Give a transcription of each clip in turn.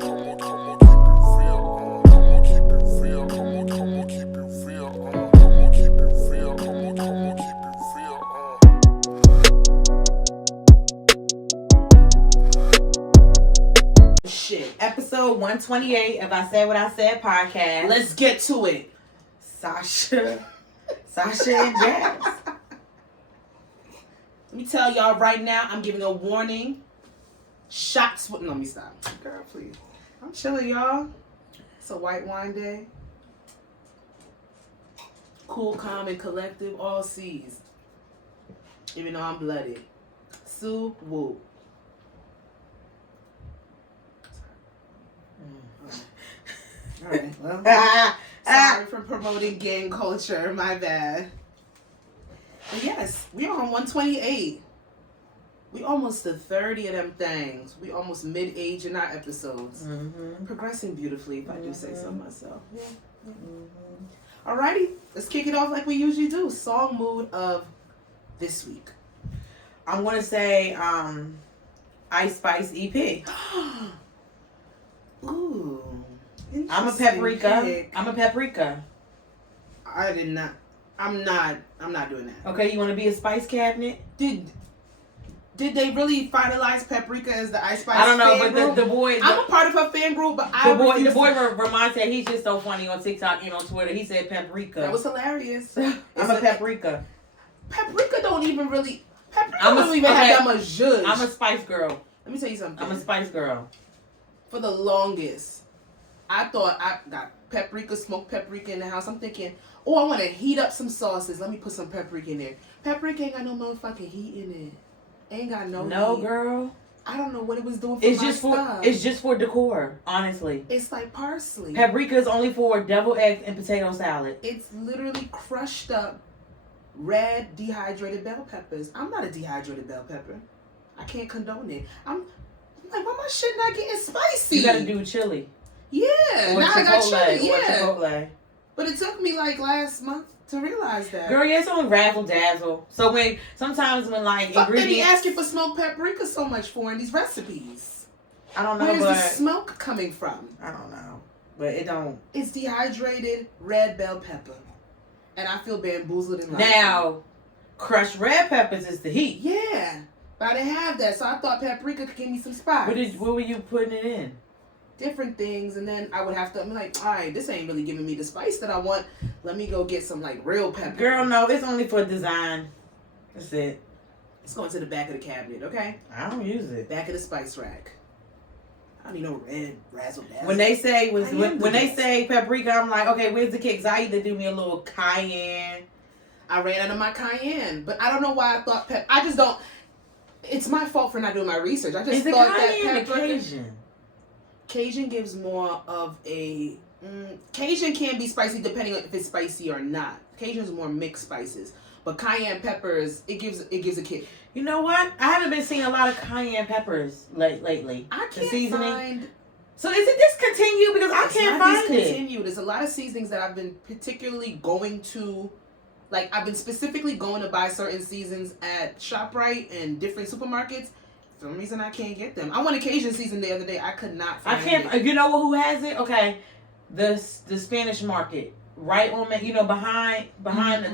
Episode 128 of I Said What I Said podcast. Let's get to it. Sasha and Jazz. Let me tell y'all right now, I'm giving a warning. Shots with... No, let me stop. Girl, please. I'm chilling, y'all. It's a white wine day. Cool, calm, and collective. All C's. Even though I'm blooded. Sue Woo. Alright, well, sorry for promoting gang culture, my bad. But yes, we are on 128. We almost to 30 of them things. We almost mid-age in our episodes. Mm-hmm. Progressing beautifully, if I do say so myself. Yeah. Mm-hmm. Alrighty, let's kick it off like we usually do. Song mood of this week. I'm going to say Ice Spice EP. Ooh. I'm a paprika. Pick. I'm a paprika. I did not. I'm not doing that. Okay, you want to be a spice cabinet? Did they really finalize Paprika as the Ice Spice? I don't know, fan but group? the boy. I'm a part of her fan group, but the boy Vermont said he's just so funny on TikTok and on Twitter. He said paprika. That was hilarious. I'm a paprika. Paprika don't even really. Paprika don't even have that much zhuzh. I'm a spice girl. Let me tell you something. I'm a spice girl. For the longest, I thought I got paprika, smoked paprika in the house. I'm thinking, oh, I want to heat up some sauces. Let me put some paprika in there. Paprika ain't got no motherfucking heat in it. Ain't got no heat. Girl. I don't know what it was doing for it's my just stuff. It's just for decor, honestly. It's like parsley. Paprika is only for deviled eggs and potato salad. It's literally crushed up red dehydrated bell peppers. I'm not a dehydrated bell pepper. I can't condone it. I'm like, why my shit not getting spicy? You gotta do chili. Yeah, or now Chipotle, I got chili. or Yeah, Chipotle. but it took me like last month to realize that. Girl, yeah, it's on razzle dazzle. So sometimes when like Fuck, they be ingredients, asking for smoked paprika so much for in these recipes. I don't know, Where's but the smoke coming from? I don't know, but it don't. It's dehydrated red bell pepper, and I feel bamboozled in life. Now, crushed red peppers is the heat. Yeah, but I didn't have that, so I thought paprika could give me some spice. What were you putting it in? Different things, and then I would have to. I'm like, all right, this ain't really giving me the spice that I want. Let me go get some like real pepper. Girl, no, it's only for design. That's it. It's going to the back of the cabinet, okay? I don't use it. Back of the spice rack. I don't need no red razzle dazzle. When they say when they say paprika, I'm like, okay, where's the kicks? I either do me a little cayenne. I ran out of my cayenne, but I don't know why I thought I just don't. It's my fault for not doing my research. I just thought that pepper. Cajun. Cajun gives more of a... Cajun can be spicy depending on if it's spicy or not. Cajun's more mixed spices. But cayenne peppers, it gives a kick. You know what? I haven't been seeing a lot of cayenne peppers lately. I can't find... So is it discontinued? Because I can't find it. Discontinued. There's a lot of seasonings that I've been particularly going to... Like, I've been specifically going to buy certain seasons at ShopRite and different supermarkets. For some reason, I can't get them. I went to Cajun season the other day. I could not find it. You know who has it? Okay. The Spanish market. Right on, behind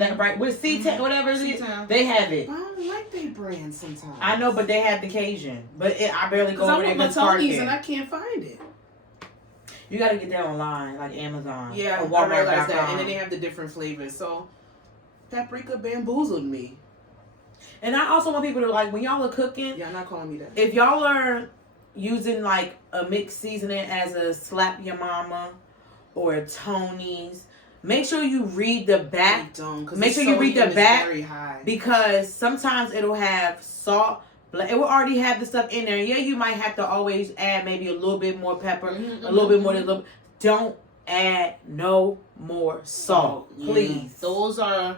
that, right? With C-Town, whatever it is. They have it. I don't like their brand sometimes. I know, but they have the Cajun. But I barely go over there because I want my Tony's and I can't find it. You got to get that online, like Amazon. Yeah, or Walmart. I realized that. And then they have the different flavors. So, paprika bamboozled me. And I also want people to, like, when y'all are cooking... Y'all not calling me that. If y'all are using, like, a mixed seasoning as a Slap Your Mama or a Tony's, make sure you read the back. Make sure you read the back. Very high. Because sometimes it'll have salt. It will already have the stuff in there. Yeah, you might have to always add maybe a little bit more pepper, a little bit more. Don't add no more salt, please. Those are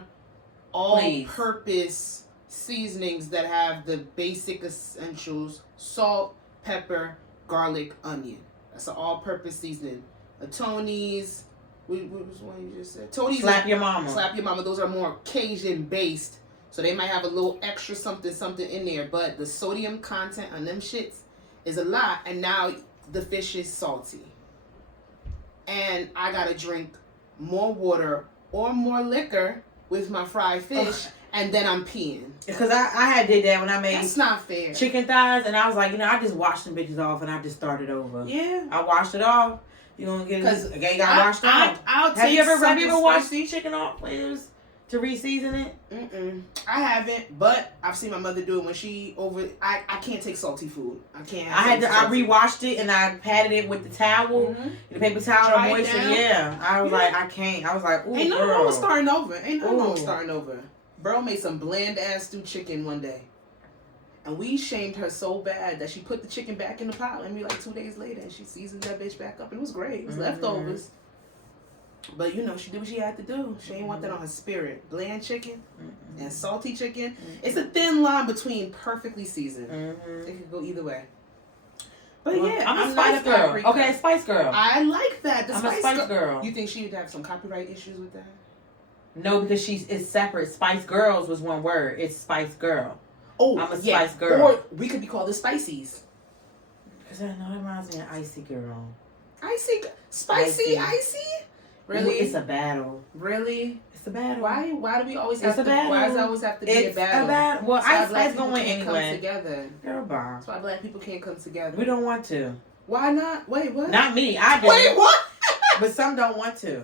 all-purpose seasonings that have the basic essentials: salt, pepper, garlic, onion. That's an all-purpose seasoning. A Tony's, what was one you just said? Tony's Slap Your Mama. Slap Your Mama. Those are more Cajun-based, so they might have a little extra something in there. But the sodium content on them shits is a lot, and now the fish is salty and I gotta drink more water or more liquor with my fried fish, and then I'm peeing. Because I did that when I made... That's not fair. Chicken thighs, and I was like, I just washed them bitches off, and I just started over. Yeah. I washed it off. You gonna get it? Again, got washed off. Have you ever washed the chicken off when it was to re-season it? I haven't, but I've seen my mother do it when she I can't take salty food. I can't. I re-washed it and I patted it with the towel, the paper towel, moisture. Yeah, I was like, I can't. I was like, ooh, ain't nothing wrong with starting over. Ain't nothing wrong with starting over. Bro made some bland ass stewed chicken one day, and we shamed her so bad that she put the chicken back in the pot. And we like 2 days later, and she seasoned that bitch back up, and it was great. It was leftovers. But she did what she had to do. She ain't want that on her spirit. Bland chicken and salty chicken. It's a thin line between perfectly seasoned. It could go either way. But I'm a spice girl. Okay, spice girl. I like that. I'm a spice girl. You think she would have some copyright issues with that? No, because it's separate. Spice Girls was one word. It's Spice Girl. Oh, I'm a spice girl. Or we could be called the Spicies. Because I know it reminds me of Icy Girl. Spicy? Really? It's a battle. Really? It's a battle. Why do we always have to? Why does it always have to be a battle? A battle. Well, Ice Spice gonna win anyway. Come together. Girl, bye. That's why black people can't come together. We don't want to. Why not? Wait, what? Not me. I do. Wait, what? But some don't want to.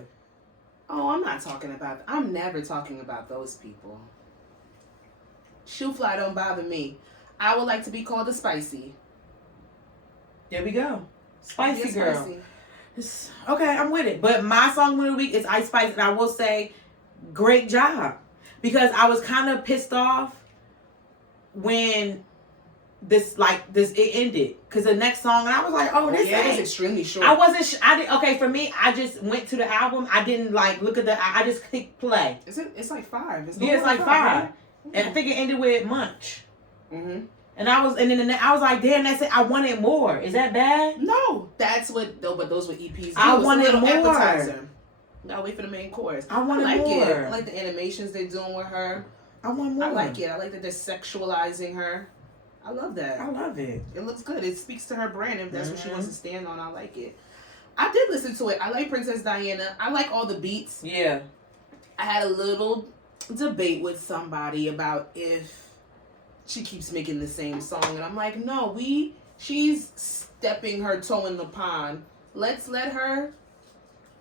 Oh, I'm never talking about those people. Shoe fly don't bother me. I would like to be called a spicy. There we go. Spicy girl. Spicy. Okay, I'm with it. But my song of the week is Ice Spice, and I will say, great job. Because I was kind of pissed off when it ended. Because the next song, and I was like, this is extremely short. I wasn't, okay, for me, I just went to the album. I didn't look at I just clicked play. It's like 5. It's like 5. Right? And I think it ended with Munch. And I was like, damn, that's it. I wanted more. Is that bad? No, but those were EPs. I wanted more. Appetizer. Gotta wait for the main chorus. I wanted more. It. I like the animations they're doing with her. I want more. I like it. I like that they're sexualizing her. I love that. I love it. It looks good. It speaks to her brand. If that's what she wants to stand on, I like it. I did listen to it. I like Princess Diana. I like all the beats. Yeah. I had a little debate with somebody about if she keeps making the same song, and I'm like, no, she's stepping her toe in the pond. Let's let her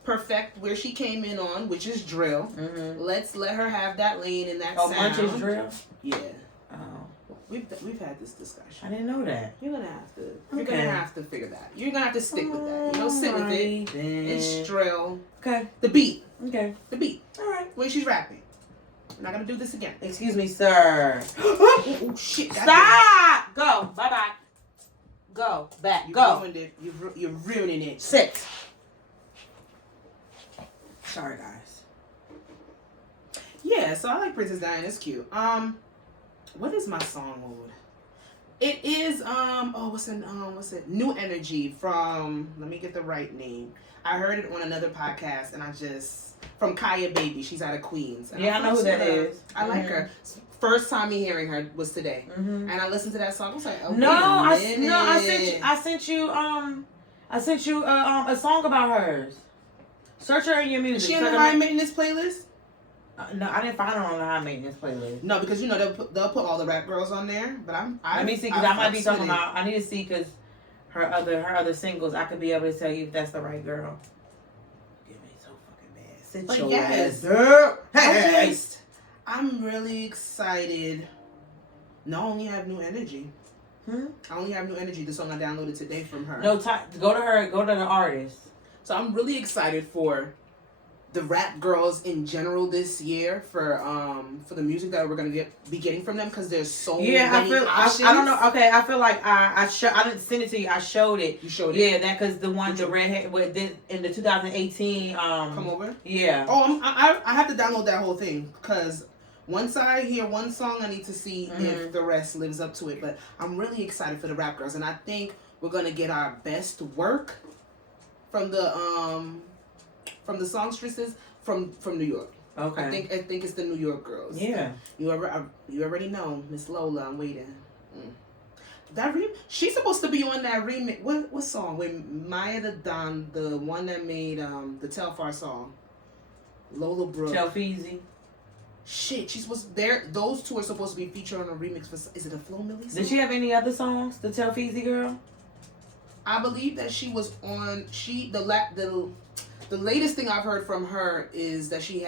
perfect where she came in on, which is drill. Let's let her have that lane and that sound. Munch is drill? Yeah. Oh. We've had this discussion. I didn't know that. You're gonna have to figure that. You're gonna have to stick with that. Sit with it. Then. It's drill. Okay. The beat. Okay. The beat. All right. When she's rapping. I'm not gonna do this again. Excuse me, sir. Oh shit! Stop! Go. Bye bye. Go back. Go. Ruined it. You're ruining it. Sit. Sorry, guys. Yeah, so I like Princess Diana. It's cute. What is my song mode? It is what's it? New Energy from. Let me get the right name. I heard it on another podcast, and from Kaya Baby. She's out of Queens. And I know who that is. I like her. First time me hearing her was today, and I listened to that song. I was like, I sent you a song about hers. Search her in your music. Is she in the High Maintenance playlist? No, I didn't find her on the High Maintenance playlist. No, because they'll put all the rap girls on there. But let me see, because I might be talking about. I need to see because her other singles. I could be able to tell you if that's the right girl. Give me so fucking bad. Sit your ass up. I'm really excited. No, I only have New Energy. I only have New Energy. The song I downloaded today from her. No, go to her. Go to the artist. So I'm really excited for the rap girls in general this year for the music that we're gonna be getting from them, because there's so many options. I don't know. Okay, I feel like I didn't send it to you. I showed it. You showed it. Yeah, that because the redhead with this in the 2018. Come over. Yeah. Oh, I have to download that whole thing, because once I hear one song, I need to see if the rest lives up to it. But I'm really excited for the rap girls, and I think we're gonna get our best work from the songstresses from New York. Okay. I think it's the New York girls. Yeah. You already know, Miss Lola. I'm waiting. She's supposed to be on that remix. What song? With Maya the Don, the one that made the Telfar song. Lola Brooke. Telfeezy. Shit, she's supposed there. Those two are supposed to be featured on a remix for. Is it a Flo Milli song? Did she have any other songs? The Telfeezy girl. I believe that she was on. The latest thing I've heard from her is that she's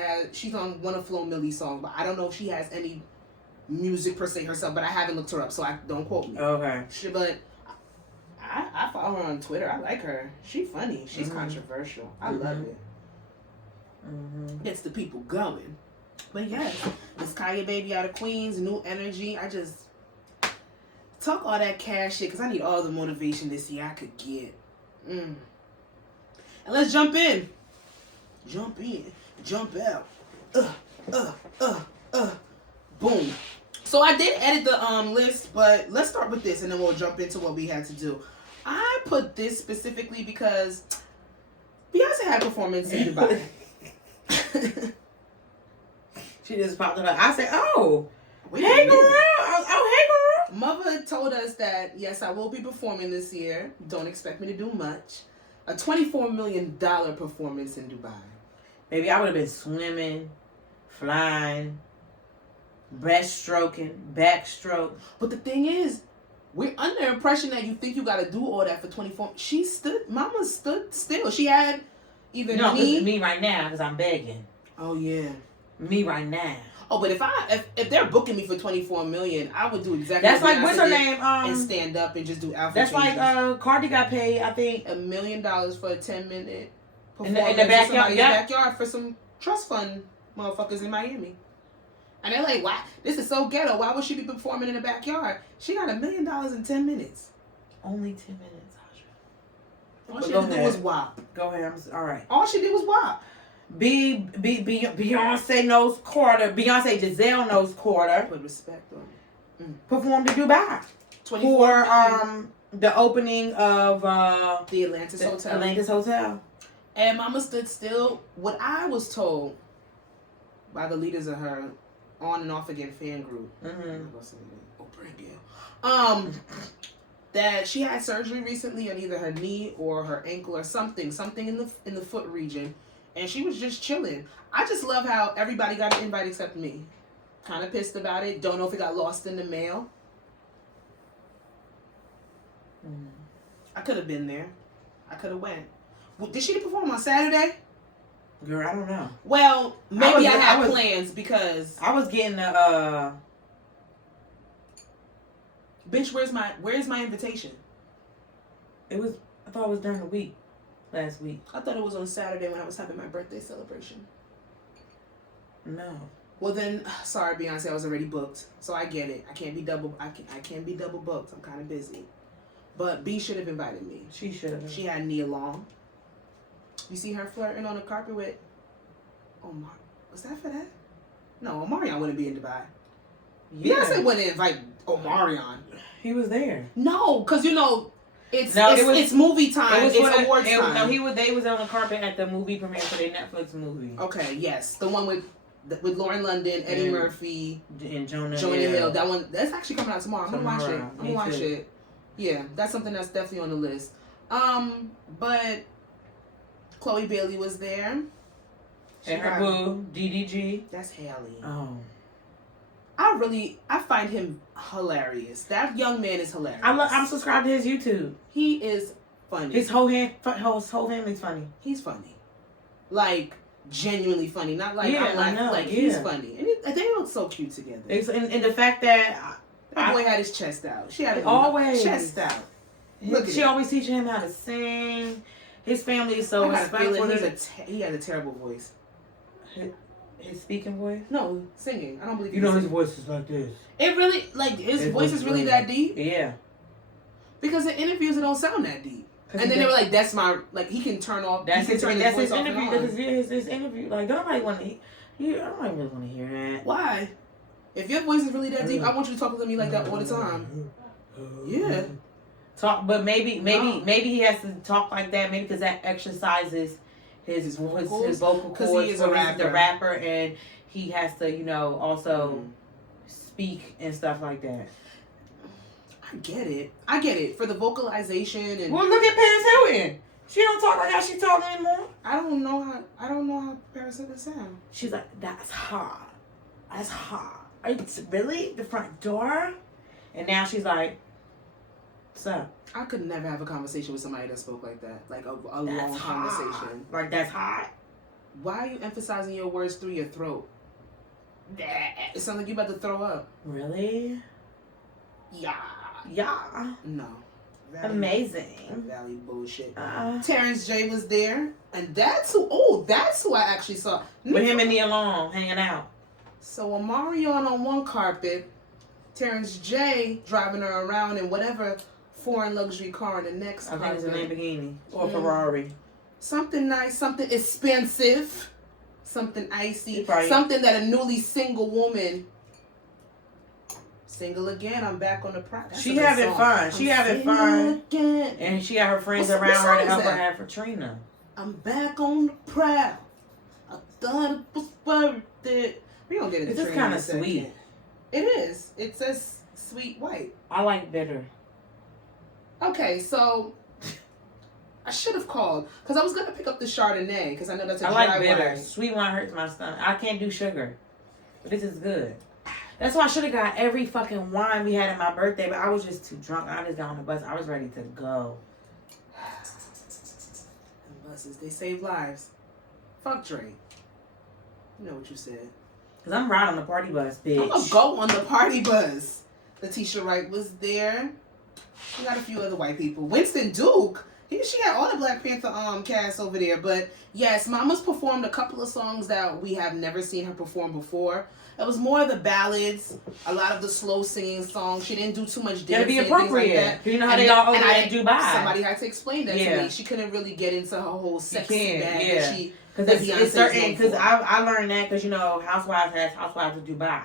on one of Flo Milli's songs, but I don't know if she has any music per se herself. But I haven't looked her up, so I don't quote me. Okay. But I follow her on Twitter. I like her. She's funny. She's controversial. I love it. Gets the people going. But yes, this Kaya baby out of Queens, new energy. I just talk all that cash shit because I need all the motivation this year I could get. And let's jump in. Jump in. Jump out. Boom. So I did edit the list, but let's start with this and then we'll jump into what we had to do. I put this specifically because Beyonce had a performance in Dubai. She just popped it up. I said, "Oh, Wait hey a girl! minute. Oh, hey girl!" Mother told us that, yes, I will be performing this year. Don't expect me to do much. A $24 million performance in Dubai. Maybe I would have been swimming, flying, breaststroking, backstroke. But the thing is, we're under the impression that you think you got to do all that for 24. Mama stood still. She had either me right now because I'm begging. Oh, yeah. Me right now. Oh, but if they're booking me for $24 million, I would do exactly. That's like what's her name? And stand up and just do outfit That's changes. like Cardi got paid. I think $1 million for a 10-minute performance in the backyard. In the backyard for some trust fund motherfuckers in Miami. And they're like, "Why? This is so ghetto. Why would she be performing in the backyard? She got $1 million in 10 minutes. Only 10 minutes, Asha. All she had to do was WAP. Go ahead. All right. All she did was WAP. Beyonce knows quarter. Beyonce Giselle knows quarter. Put respect on it. Performed in Dubai for the opening of the Atlantis Hotel. Atlantis Hotel. And Mama stood still. What I was told by the leaders of her on and off again fan group. That she had surgery recently on either her knee or her ankle or something in the foot region. And she was just chilling. I just love how everybody got an invite except me. Kind of pissed about it. Don't know if it got lost in the mail. I could have been there. I could have went. Did she perform on Saturday? Girl, I don't know. Well, maybe I had plans because I was getting the bitch, where's my invitation? I thought it was during the week. Last week. I thought it was on Saturday when I was having my birthday celebration. No. Well then, sorry Beyonce, I was already booked. So I get it. I can't be double booked. I'm kind of busy. But B should have invited me. She should have. She had Nia Long. You see her flirting on the carpet with Omar. Was that for that? No, Omarion wouldn't be in Dubai. Yeah. Beyonce wouldn't invite Omarion. He was there. No, because it's movie time. It's awards time. No, they was on the carpet at the movie premiere for their Netflix movie. Okay, yes, the one with Lauren London, Eddie Murphy, and Jonah Hill. That one that's actually coming out tomorrow. I'm gonna watch it. Yeah, that's something that's definitely on the list. But Chloe Bailey was there. And her boo, DDG. That's Haley. Oh. I find him hilarious. That young man is hilarious. I'm subscribed to his YouTube. He is funny. His whole family's funny. He's funny. Like, genuinely funny. Not like, I know. Like, he's funny. And they look so cute together. And the fact that that boy had his chest out. She had always chest out. She always teaching him how to sing. His family is so respectful. He has a terrible voice. His speaking voice? No, singing. I don't believe you know his voice is like this. It really, like, his voice is really that deep? Yeah. Because in interviews, it don't sound that deep. And then they were like, that's my, like, he can turn off, that's his interview. That's his interview. Like, nobody want to really want to hear that. Why? If your voice is really that deep, I want you to talk to me like that all the time. Yeah. But maybe he has to talk like that. Maybe because that exercises his vocal cords. He is a rapper. He's the rapper, and he has to, also speak and stuff like that. I get it. For the vocalization and... Well, look at Paris Hilton. She don't talk like how she talk anymore. I don't know how Paris Hilton sound. She's like, that's hot. That's hot. It's really the front door? And now she's like, what's up? I could never have a conversation with somebody that spoke like that. Like a long conversation. Like, that's hot. Why are you emphasizing your words through your throat? It sounds like you about to throw up. Really? Yeah. No. Amazing. Valley bullshit. Terrence J was there, and that's who I actually saw. With him and Nia Long hanging out. So Omarion on one carpet, Terrence J driving her around in whatever foreign luxury car in the next carpet. I think it's a Lamborghini or Ferrari. Something nice, something expensive, something icy, something that a newly single woman. Single again, I'm back on the practice. She having fun. She having fun. Again. And she got her friends around her to help her have Katrina. I'm back on the prowl. I thought it was worth it. We don't get into This is kind of sweet. It is. It says sweet white. I like bitter. Okay, so I should have called because I was gonna pick up the Chardonnay because I know that's a dry like bitter. wine. Sweet wine hurts my stomach. I can't do sugar, but this is good. That's why I should have got every fucking wine we had at my birthday, but I was just too drunk. I just got on the bus. I was ready to go. And buses, they save lives. Fuck Drake. You know what you said. Cause I'm riding on the party bus, bitch. I'm gonna go on the party bus. Letitia Wright was there. We got a few other white people. Winston Duke. She had all the Black Panther cast over there. But yes, Mama's performed a couple of songs that we have never seen her perform before. It was more of the ballads, a lot of the slow singing songs. She didn't do too much dancing. Gotta be appropriate. Like that. You know how they all over there in Dubai. Somebody had to explain that to me. She couldn't really get into her whole sexy bag. Yeah. Because it's certain. Because I learned that because Housewives has Housewives of Dubai.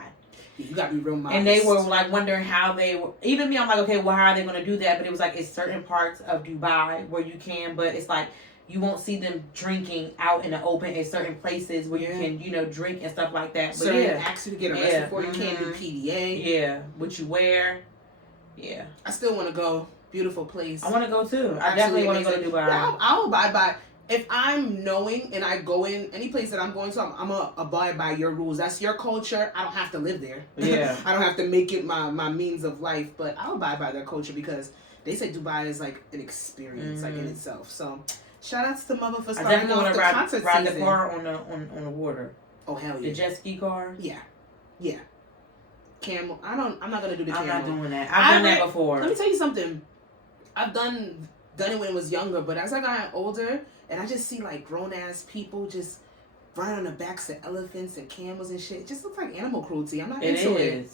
You gotta be real modest. And they were like wondering how they were. Even me, I'm like, okay, well, how are they gonna do that? But it was like it's certain parts of Dubai where you can, but it's like you won't see them drinking out in the open in certain places where you can, drink and stuff like that. But certain acts you get arrested for. You can't do PDA. Yeah, what you wear. Yeah. I still want to go. Beautiful place. I want to go too. I definitely want to go to Dubai. Yeah, I'll abide by. If I'm knowing and I go in any place that I'm going to, I'm going to abide by your rules. That's your culture. I don't have to live there. Yeah. I don't have to make it my means of life, but I'll abide by their culture because they say Dubai is like an experience like in itself. So shout outs to Mother for starting off the concert season. Ride the car on the water. Oh, hell yeah. The jet ski car? Yeah. Yeah. Camel. I'm not going to do the camel. I'm not doing that. I've done that before. Let me tell you something. I've done it when I was younger, but as I got older, and I just see like grown ass people just ride on the backs of elephants and camels and shit. It just looks like animal cruelty. I'm not into it.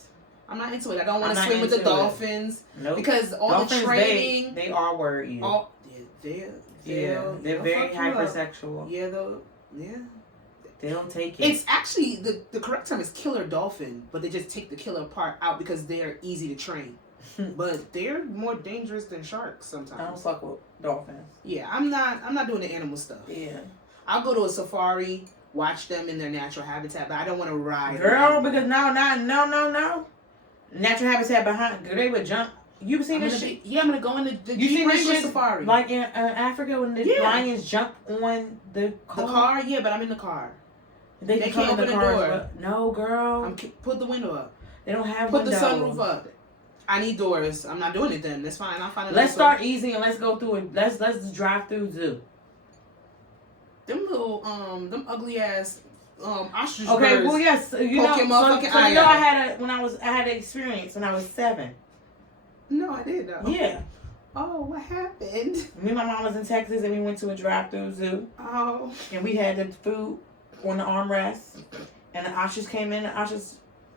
I'm not into it. I don't want to swim with the dolphins. Nope. Because all dolphins, the training. They are worried. They're very hypersexual. Yeah, they don't take it. It's actually the correct term is killer dolphin, but they just take the killer part out because they're easy to train. But they're more dangerous than sharks sometimes. I don't fuck with dolphins. Yeah, I'm not doing the animal stuff. Yeah. I'll go to a safari, watch them in their natural habitat, but I don't want to ride. Girl, because no. Natural habitat behind, they would jump. You seen this shit? Yeah, I'm gonna go in the you seen this shit safari. Like in Africa when the lions jump on the car? The car, yeah, but I'm in the car. They can't open the door. No, girl. Put the window up. They don't have windows. Put the sunroof up. I need doors. I'm not doing it then. That's fine. I'll find. Let's start easy and let's go through it. Let's drive through zoo. Them little them ugly ass ostrich okay, birds. well yes, you know. I had an experience when I was 7. No, I didn't know. Yeah. Oh, what happened? Me and my mom was in Texas and we went to a drive-through zoo. Oh. And we had the food on the armrest, and the ostrich came in. The ostrich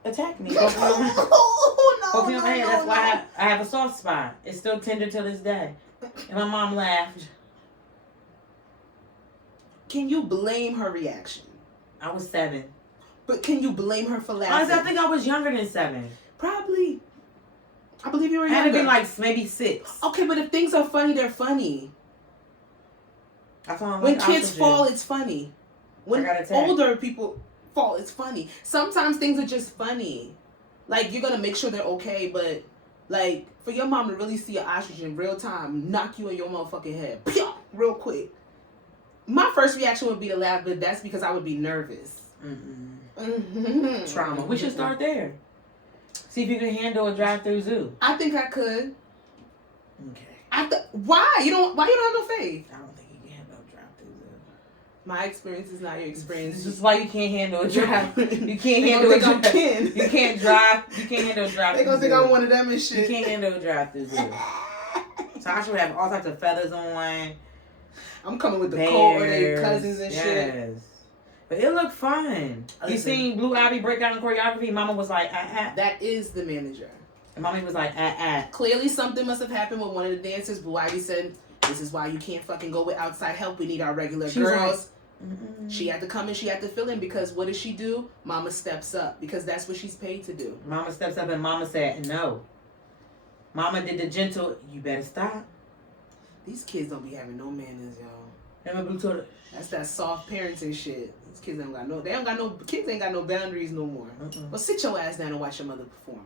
attacked me. Oh, no, That's why I have a soft spot. It's still tender till this day. And my mom laughed. Can you blame her reaction? I was 7. But can you blame her for laughing? Honestly, I think I was younger than 7. Probably. I believe you were younger. I had to be like maybe 6. Okay, but if things are funny, they're funny. When like kids fall, it's funny. When older people fall, it's funny. Sometimes things are just funny. Like, you're going to make sure they're okay, but Like, for your mom to really see an ostrich in real time, knock you in your motherfucking head, real quick. My first reaction would be to laugh, but that's because I would be nervous. Trauma. We should start there. See if you can handle a drive-through zoo. I think I could. Okay. Why? You don't have no faith? I don't think you can handle a drive-through zoo. My experience is not your experience. This is why you can't handle a drive. You can't They handle a gonna drive. think I'm You can't drive. You can't handle a drive. They gonna think I'm one of them and shit. You can't handle a drive-through zoo. So I should have all types of feathers on. I'm coming with the coat or their cousins and shit. But it looked fun. You seen Blue Ivy break down the choreography? Mama was like, That is the manager. And Mommy was like, Clearly something must have happened with one of the dancers. Blue Ivy said, this is why you can't fucking go with outside help. We need our regular girls. Like, she had to come in. She had to fill in because what does she do? Mama steps up because that's what she's paid to do. Mama steps up and Mama said, no. Mama did the gentle, you better stop. These kids don't be having no manners, y'all. That's that soft parenting shit. These kids ain't got no, kids ain't got no boundaries no more. Well, sit your ass down and watch your mother perform.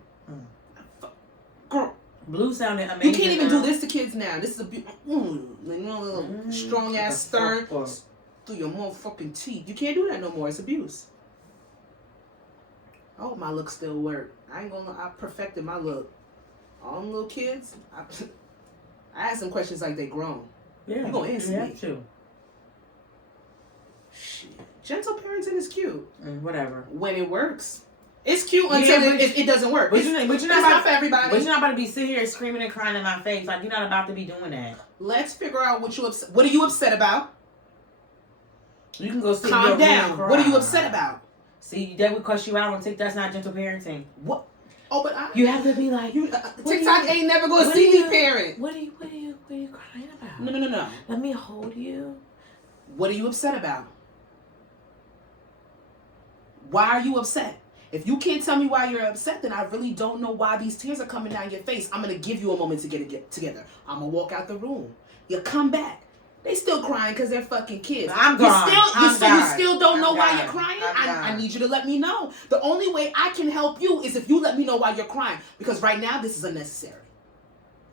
Girl. Blue sounded amazing. You can't even do this to kids now. This is a strong ass stir through your motherfucking teeth. You can't do that no more. It's abuse. I hope my look still work. I ain't gonna lie, I perfected my look. All them little kids, I ask them questions like they grown. Yeah, you gonna answer me. have to. Shit. Gentle parenting is cute. Whatever. When it works. It's cute until it doesn't work. But you're not not for everybody. But you're not about to be sitting here screaming and crying in my face. Like, you're not about to be doing that. Let's figure out what are you upset about? You can go sit Calm down. What are you upset about? See, that would cuss you out on TikTok. That's not gentle parenting. What? Oh, but you have to be like, TikTok ain't never gonna see me parent. What are you crying about? No. Let me hold you. What are you upset about? Why are you upset? If you can't tell me why you're upset, then I really don't know why these tears are coming down your face. I'm going to give you a moment to get it together. I'm going to walk out the room. You come back. They still crying because they're fucking kids. I'm gone. You still don't know why you're crying? I need you to let me know. The only way I can help you is if you let me know why you're crying. Because right now, this is unnecessary.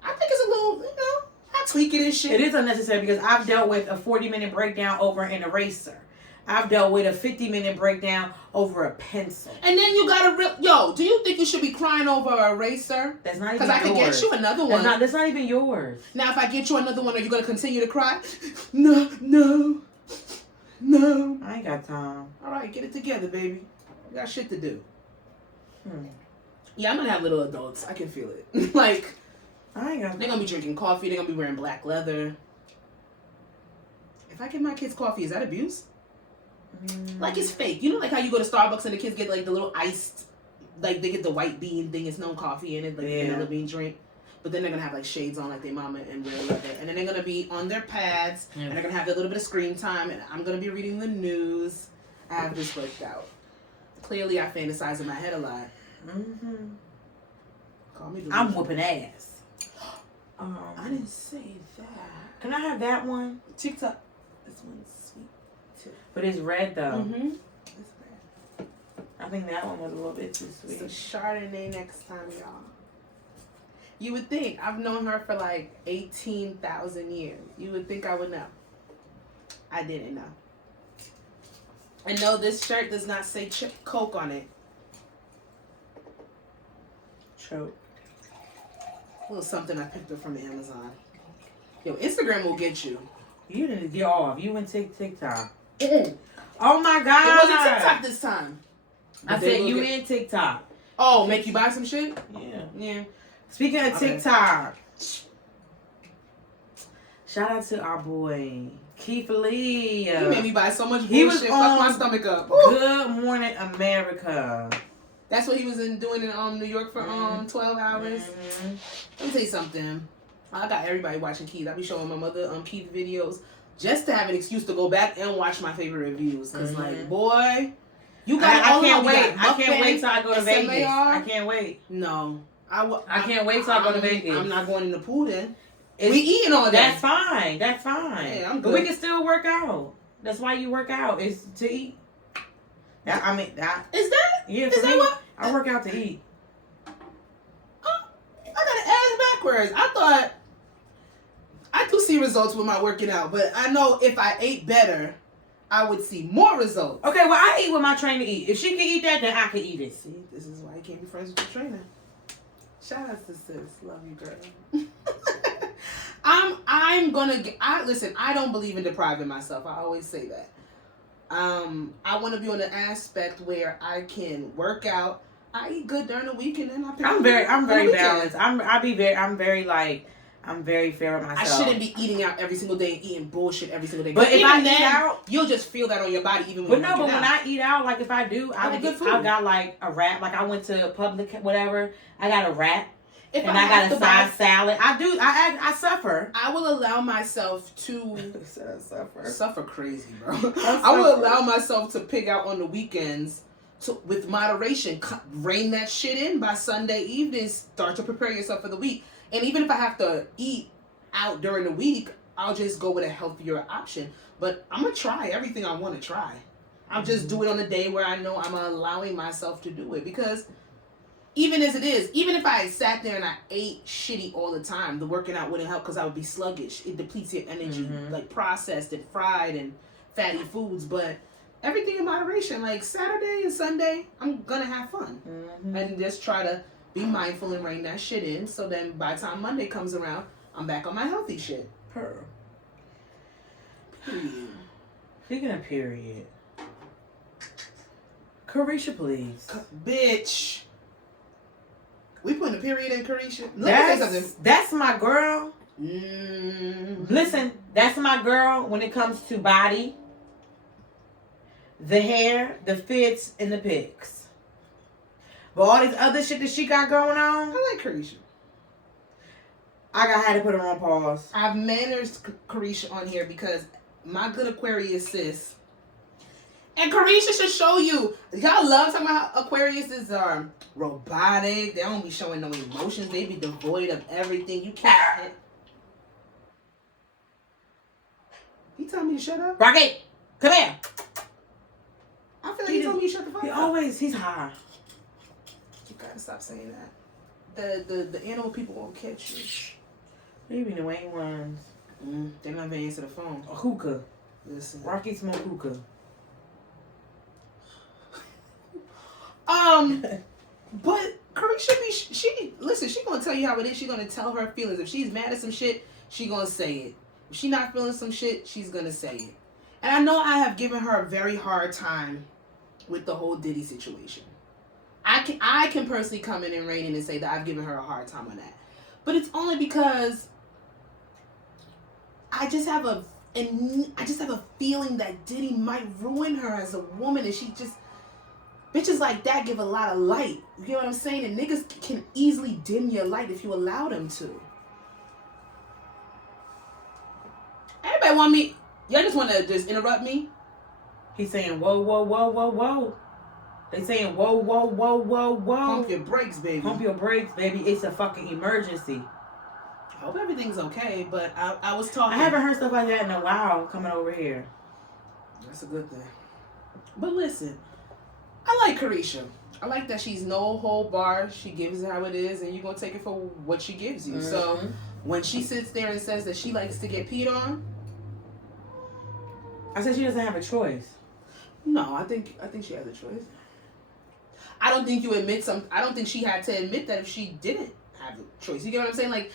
I think it's a little, I tweak it and shit. It is unnecessary because I've dealt with a 40-minute breakdown over an eraser. I've dealt with a 50-minute breakdown over a pencil. And then you gotta do you think you should be crying over an eraser? That's not even yours. Because I could get you another one. That's not even yours. Now, if I get you another one, are you gonna continue to cry? No. I ain't got time. All right, get it together, baby. You got shit to do. Yeah, I'm gonna have little adults. I can feel it. Like, I ain't got time. They're gonna be drinking coffee. They're gonna be wearing black leather. If I give my kids coffee, is that abuse? Like, it's fake. You know, like how you go to Starbucks and the kids get like the little iced, like they get the white bean thing. It's no coffee in it, like the vanilla bean drink. But then they're gonna have like shades on, like their mama, and wear leather. And then they're gonna be on their pads, and they're gonna have a little bit of screen time. And I'm gonna be reading the news. I have this worked out. Clearly, I fantasize in my head a lot. Call me. I'm whooping ass. I didn't say that. Can I have that one? TikTok. This one's sweet too. But it's red though. It's red. I think that one was a little bit too sweet. It's a Chardonnay next time, y'all. You would think. I've known her for like 18,000 years. You would think I would know. I didn't know. And no, this shirt does not say Coke on it. Choke. A little something I picked up from Amazon. Yo, Instagram will get you. You need to get off. You went TikTok. Oh my God. It wasn't TikTok this time. I said you in TikTok. Oh, make you buy some shit? Yeah. Speaking of TikTok, shout out to our boy Keith Lee. He made me buy so much bullshit. He was Fuck my stomach up. Good Morning America. That's what he was doing in New York for 12 hours. Let me tell you something. I got everybody watching Keith. I be showing my mother Keith videos just to have an excuse to go back and watch my favorite reviews. Cause like, boy, you got. I can't wait. I can't wait till I go to Vegas. I can't wait. No, I can't wait till I go to Vegas. I'm not going in the pool then. We eating all day. That's fine. That's fine. Yeah, I'm good. But we can still work out. That's why you work out, is to eat. Is that? Yeah, is that what? I work out to eat. I got an backwards. I thought I do see results with my working out, but I know if I ate better, I would see more results. Okay, well, I eat what my trainer eat. If she can eat that, then I can eat it. See, this is why you can't be friends with your trainer. Shout out to sis. Love you, girl. I'm gonna get, listen, I don't believe in depriving myself. I always say that. I want to be on an aspect where I can work out. I eat good during the week, and then I'm very balanced. I'm very fair with myself. I shouldn't be eating out every single day and eating bullshit every single day. But if I eat out, you'll just feel that on your body even when when I eat out, like if I do, I got like a wrap. Like I went to Public, whatever. I got a wrap. I got a side salad. I suffer. I will allow myself to suffer crazy, bro. I will allow myself to pig out on the weekends with moderation. Rein that shit in by Sunday evening. Start to prepare yourself for the week. And even if I have to eat out during the week, I'll just go with a healthier option. But I'm going to try everything I want to try. I'll just do it on a day where I know I'm allowing myself to do it. Because even as it is, even if I sat there and I ate shitty all the time, the working out wouldn't help because I would be sluggish. It depletes your energy, like processed and fried and fatty foods. But everything in moderation, like Saturday and Sunday, I'm going to have fun. And just try to be mindful and rein that shit in. So then by the time Monday comes around, I'm back on my healthy shit. Period. Speaking of period. Carisha, please. Bitch. We putting a period in Carisha? That's my girl. Listen, that's my girl when it comes to body, the hair, the fits, and the pics. But all this other shit that she got going on, I like Carisha. I had to put her on pause. I've managed Carisha on here because my good Aquarius sis. And Carisha should show you. Y'all love talking about how Aquariuses are robotic. They don't be showing no emotions. They be devoid of everything. You can't. He telling me to shut up? Rocket, come here. I feel like he told me to shut the fuck up. He's high. You gotta stop saying that. The animal people won't catch you. Maybe the Wayne ones. They're not gonna answer the phone. A hookah. Listen. Rocky smoke hookah. But Carisha she gonna tell you how it is. She gonna tell her feelings. If she's mad at some shit, she gonna say it. If she not feeling some shit, she's gonna say it. And I know I have given her a very hard time with the whole Diddy situation. I can personally come in and rein in and say that I've given her a hard time on that. But it's only because I just have a feeling that Diddy might ruin her as a woman, and she just bitches like that give a lot of light. You get what I'm saying? And niggas can easily dim your light if you allow them to. Everybody want me. Y'all just want to just interrupt me? He's saying, whoa, whoa, whoa, whoa, whoa. They saying, whoa, whoa, whoa, whoa, whoa. Pump your brakes, baby. Pump your brakes, baby. It's a fucking emergency. I hope everything's okay, but I was talking. I haven't heard stuff like that in a while coming over here. That's a good thing. But listen, I like Carisha. I like that she's no hold bar. She gives it how it is, and you're going to take it for what she gives you. So when she sits there and says that she likes to get peed on, I said she doesn't have a choice. No, I think she has a choice. I don't think I don't think she had to admit that if she didn't have a choice. You get what I'm saying? Like,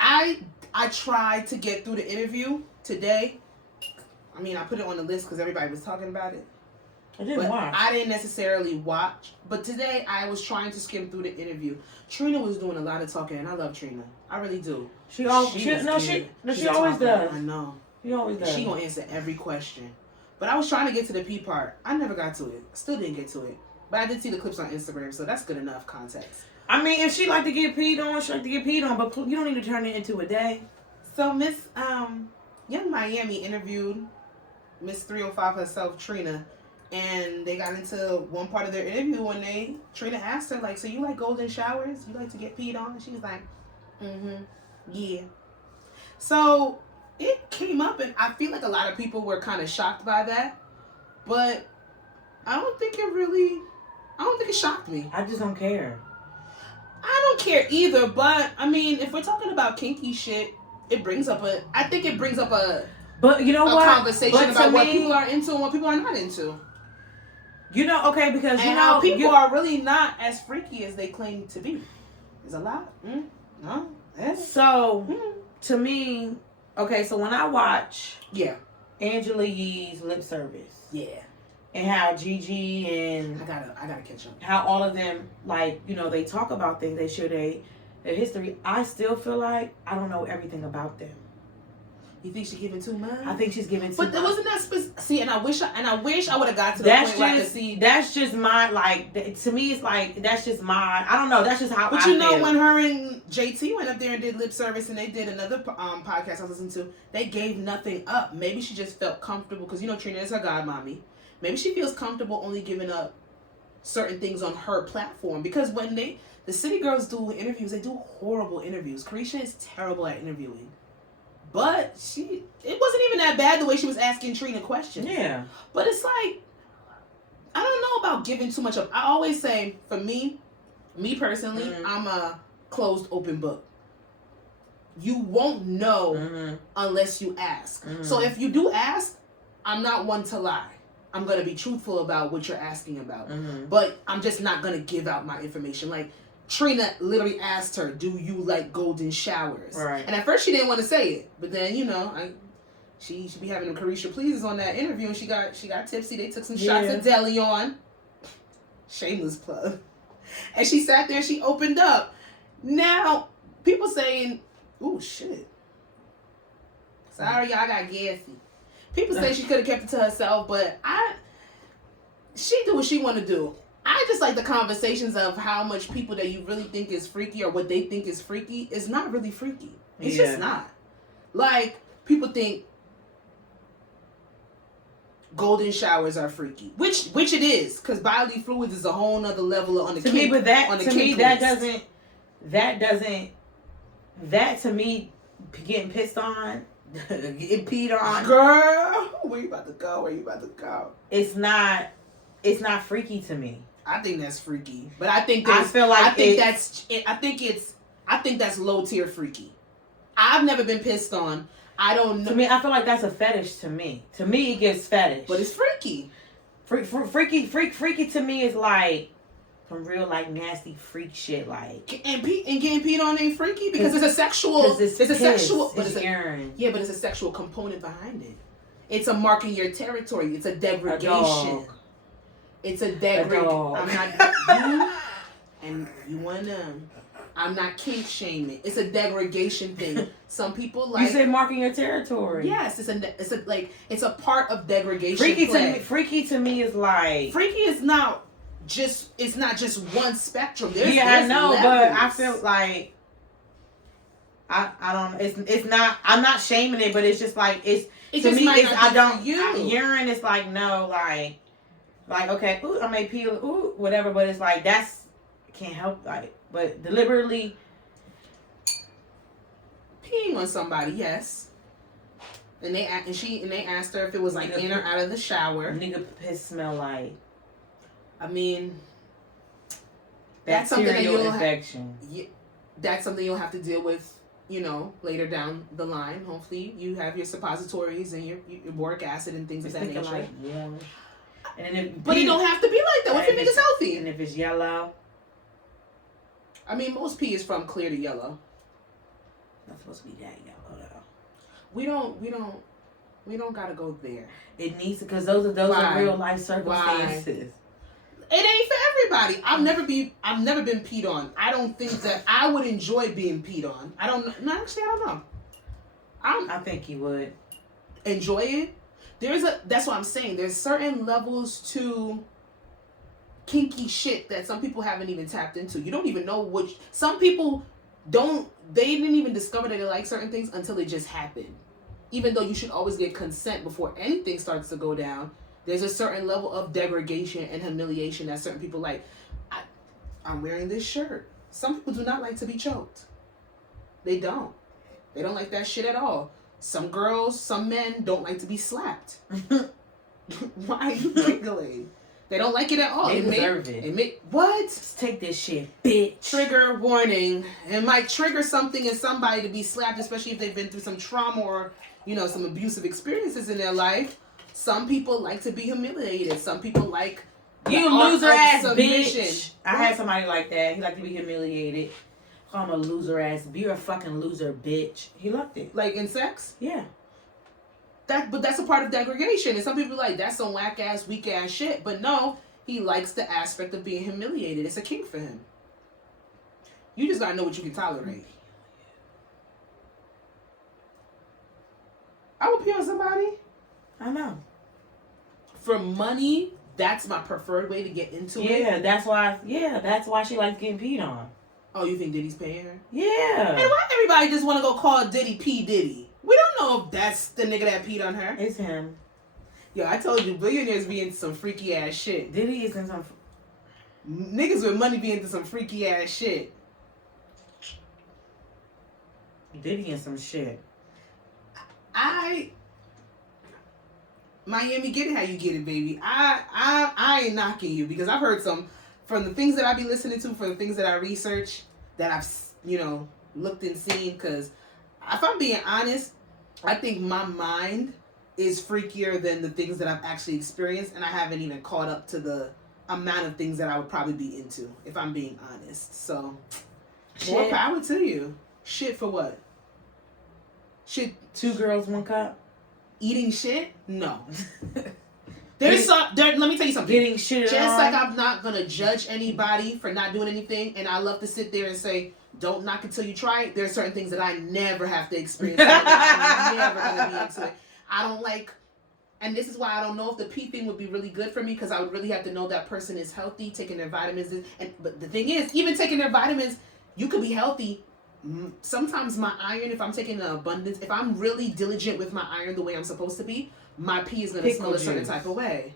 I tried to get through the interview today. I mean, I put it on the list because everybody was talking about it. I didn't watch. I didn't necessarily watch. But today, I was trying to skim through the interview. Trina was doing a lot of talking, and I love Trina. I really do. She always does. I know. She always does. She gonna answer every question. But I was trying to get to the pee part. I never got to it. Still didn't get to it. But I did see the clips on Instagram, so that's good enough context. I mean, if she like to get peed on, she like to get peed on, but you don't need to turn it into a day. So Miss Young Miami interviewed Miss 305 herself, Trina, and they got into one part of their interview when Trina asked her, like, so you like golden showers? You like to get peed on? And she was like, yeah. So it came up, and I feel like a lot of people were kind of shocked by that, but I don't think it shocked me. I just don't care. I don't care either, but I mean, if we're talking about kinky shit, I think it brings up a but you know a what? conversation about what people are into and what people are not into. You know, okay, because and how people are really not as freaky as they claim to be. There's a lot. No. So, to me, okay, so when I watch Angela Yee's lip service, and how Gigi and I gotta catch up. How all of them, like, you know, they talk about things, they share their history. I still feel like I don't know everything about them. You think she's giving too much? I think she's giving too much. But wasn't that see? And I wish I would have got to the point where I could see. That's just my to me. It's like that's just my. I don't know. That's just how. But you know, when her and JT went up there and did lip service, and they did another podcast I was listening to, they gave nothing up. Maybe she just felt comfortable because you know Trina is her godmommy. Maybe she feels comfortable only giving up certain things on her platform because when the City Girls do interviews, they do horrible interviews. Carisha is terrible at interviewing. But it wasn't even that bad the way she was asking Trina questions. Yeah. But it's like, I don't know about giving too much up. I always say, for me personally, I'm a closed open book. You won't know unless you ask. So if you do ask, I'm not one to lie. I'm going to be truthful about what you're asking about. But I'm just not going to give out my information. Like, Trina literally asked her, "Do you like golden showers?" Right. And at first she didn't want to say it, but then you know, she be having them Carisha pleases on that interview, and she got tipsy. They took some shots of deli on. Shameless plug. And she sat there. She opened up. Now people saying, "Ooh shit." Sorry, y'all got gassy. People say she could have kept it to herself, but she do what she want to do. I just like the conversations of how much people that you really think is freaky or what they think is freaky is not really freaky. It's just not. Like, people think golden showers are freaky. Which it is, because bodily fluids is a whole nother level on the to kink. Me, but that, on the to me, list. that to me, getting pissed on, getting peed on. Girl, where you about to go? It's not freaky to me. I think that's freaky, but I think that's low tier freaky. I've never been pissed on. I don't know. To me, I feel like that's a fetish. To me, it gives fetish, but it's freaky. Freaky to me is like some real like nasty freak shit. Like and getting peed on ain't freaky because it's a sexual. It's a sexual. But it's urine. Yeah, but it's a sexual component behind it. It's a marking your territory. It's a degradation. It's a degradation. I'm not and you wanna. I'm not kink shaming. It's a degradation thing. Some people like. You say marking your territory. Yes, it's a part of degradation. Freaky to me is like. Freaky is not just. It's not just one spectrum. There's I know, levels. but I feel like. I don't. It's not. I'm not shaming it, but it's just like it's. It to just me, might it's. not I be don't. for you. Urine is like no, like okay, ooh, I may pee, ooh, whatever, but it's like that's can't help like, but deliberately peeing on somebody, yes. And they asked her if it was like in or out of the shower. Nigga piss smell like. I mean, that's something that you'll infection. That's something you'll have to deal with. You know, later down the line, hopefully you have your suppositories and your boric acid and things of that nature. Like, yeah. But it don't have to be like that. What if it's healthy? And if it's yellow? I mean, most pee is from clear to yellow. Not supposed to be that yellow though. We don't gotta go there. It needs to, because those are real life circumstances. It ain't for everybody. I've never been peed on. I don't think that I would enjoy being peed on. I don't know. No, actually, I don't know. I think you would enjoy it. That's what I'm saying. There's certain levels to kinky shit that some people haven't even tapped into. You don't even know which. Some people they didn't even discover that they like certain things until it just happened. Even though you should always get consent before anything starts to go down, there's a certain level of degradation and humiliation that certain people like. I'm wearing this shirt. Some people do not like to be choked. They don't. They don't like that shit at all. Some girls, some men don't like to be slapped. Why are you giggling? They don't like it at all. They deserve it. What? Let's take this shit, bitch. Trigger warning. It might trigger something in somebody to be slapped, especially if they've been through some trauma or, some abusive experiences in their life. Some people like to be humiliated. Some people like you loser ass bitch. I had somebody like that. He liked to be humiliated. Call him a loser ass. You're a fucking loser bitch. He loved it. Like in sex? Yeah. But that's a part of degradation. And some people are like, that's some whack ass, weak ass shit. But no, he likes the aspect of being humiliated. It's a kink for him. You just gotta know what you can tolerate. I would pee on somebody. I know. For money, that's my preferred way to get into it. Yeah, that's why she likes getting peed on. Oh, you think Diddy's paying her? Yeah. And why everybody just want to go call Diddy P. Diddy? We don't know if that's the nigga that peed on her. It's him. Yo, I told you, billionaires be into some freaky ass shit. Diddy is in some... Niggas with money be into some freaky ass shit. Diddy in some shit. Miami, get it how you get it, baby. I ain't knocking you because I've heard some from the things that I be listening to, from the things that I research, that I've looked and seen. Because if I'm being honest, I think my mind is freakier than the things that I've actually experienced, and I haven't even caught up to the amount of things that I would probably be into, if I'm being honest. So, more power to you. Shit for what? Shit. 2 girls, 1 cup. Eating shit? No. Let me tell you something. Getting shit Just on. like I'm not gonna judge anybody for not doing anything, and I love to sit there and say, don't knock it till you try it. There are certain things that I never have to experience. I'm never gonna be into it. I don't like, and this is why I don't know if the pee thing would be really good for me, because I would really have to know that person is healthy, taking their vitamins. But the thing is, even taking their vitamins, you could be healthy. Sometimes my iron, if I'm taking an abundance, if I'm really diligent with my iron the way I'm supposed to be, my pee is going to smell a certain type of way.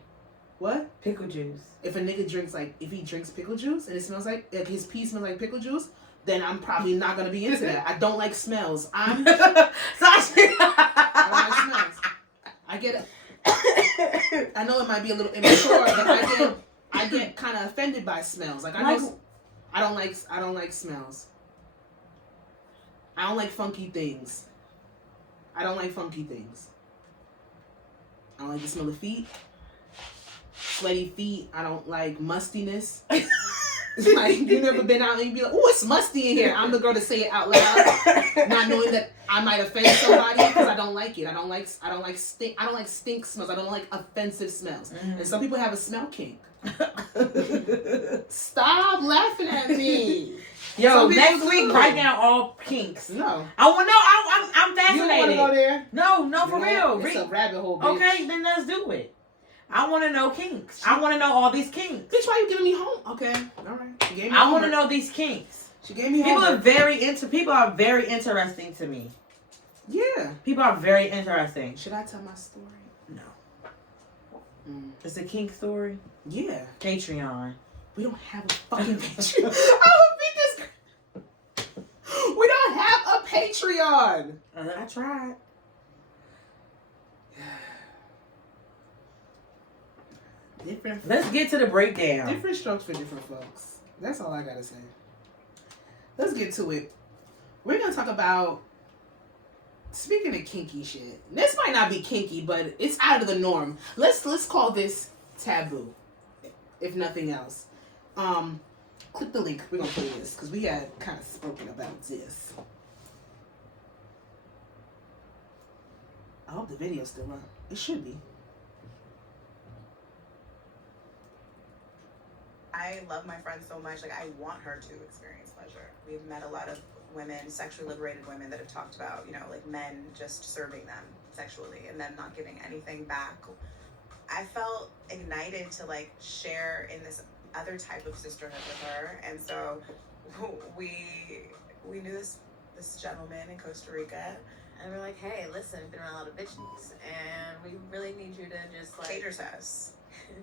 What? Pickle juice. If a nigga drinks, if he drinks pickle juice and it smells like, if his pee smells like pickle juice, then I'm probably not going to be into that. I don't like smells. I don't like smells. I get it. I know it might be a little immature, but I get kind of offended by smells. I don't like smells. I don't like funky things. I don't like the smell of feet. Sweaty feet. I don't like mustiness. It's like, you never been out and you be like, oh, it's musty in here. I'm the girl to say it out loud, not knowing that I might offend somebody, because I don't like it. I don't like stink smells. I don't like offensive smells. And some people have a smell kink. Stop laughing at me. Yo, next week, write down all kinks. No. I want to know. I'm fascinated. You want to go there? No, for real. It's a rabbit hole, bitch. Okay, then let's do it. I want to know kinks. I want to know all these kinks. Bitch, why you giving me home? Okay, all right. I want to know these kinks. She gave me People homework. People are very interesting to me. Yeah. People are very interesting. Should I tell my story? No. It's a kink story? Yeah. Patreon. We don't have a fucking Patreon. I would beat this. We don't have a Patreon. I tried. Let's get to the breakdown. Different strokes for different folks. That's all I gotta say. Let's get to it. We're gonna talk about, speaking of kinky shit. This might not be kinky, but it's out of the norm. Let's call this taboo, if nothing else. Click the link. We're gonna play this because we had kind of spoken about this. I hope the video's still up. It should be. I love my friend so much. Like, I want her to experience pleasure. We've met a lot of women, sexually liberated women, that have talked about, like men just serving them sexually and them not giving anything back. I felt ignited to share in this other type of sisterhood with her, and so we knew this gentleman in Costa Rica, and we're like, hey, listen, been around a lot of bitches, and we really need you to just caters us.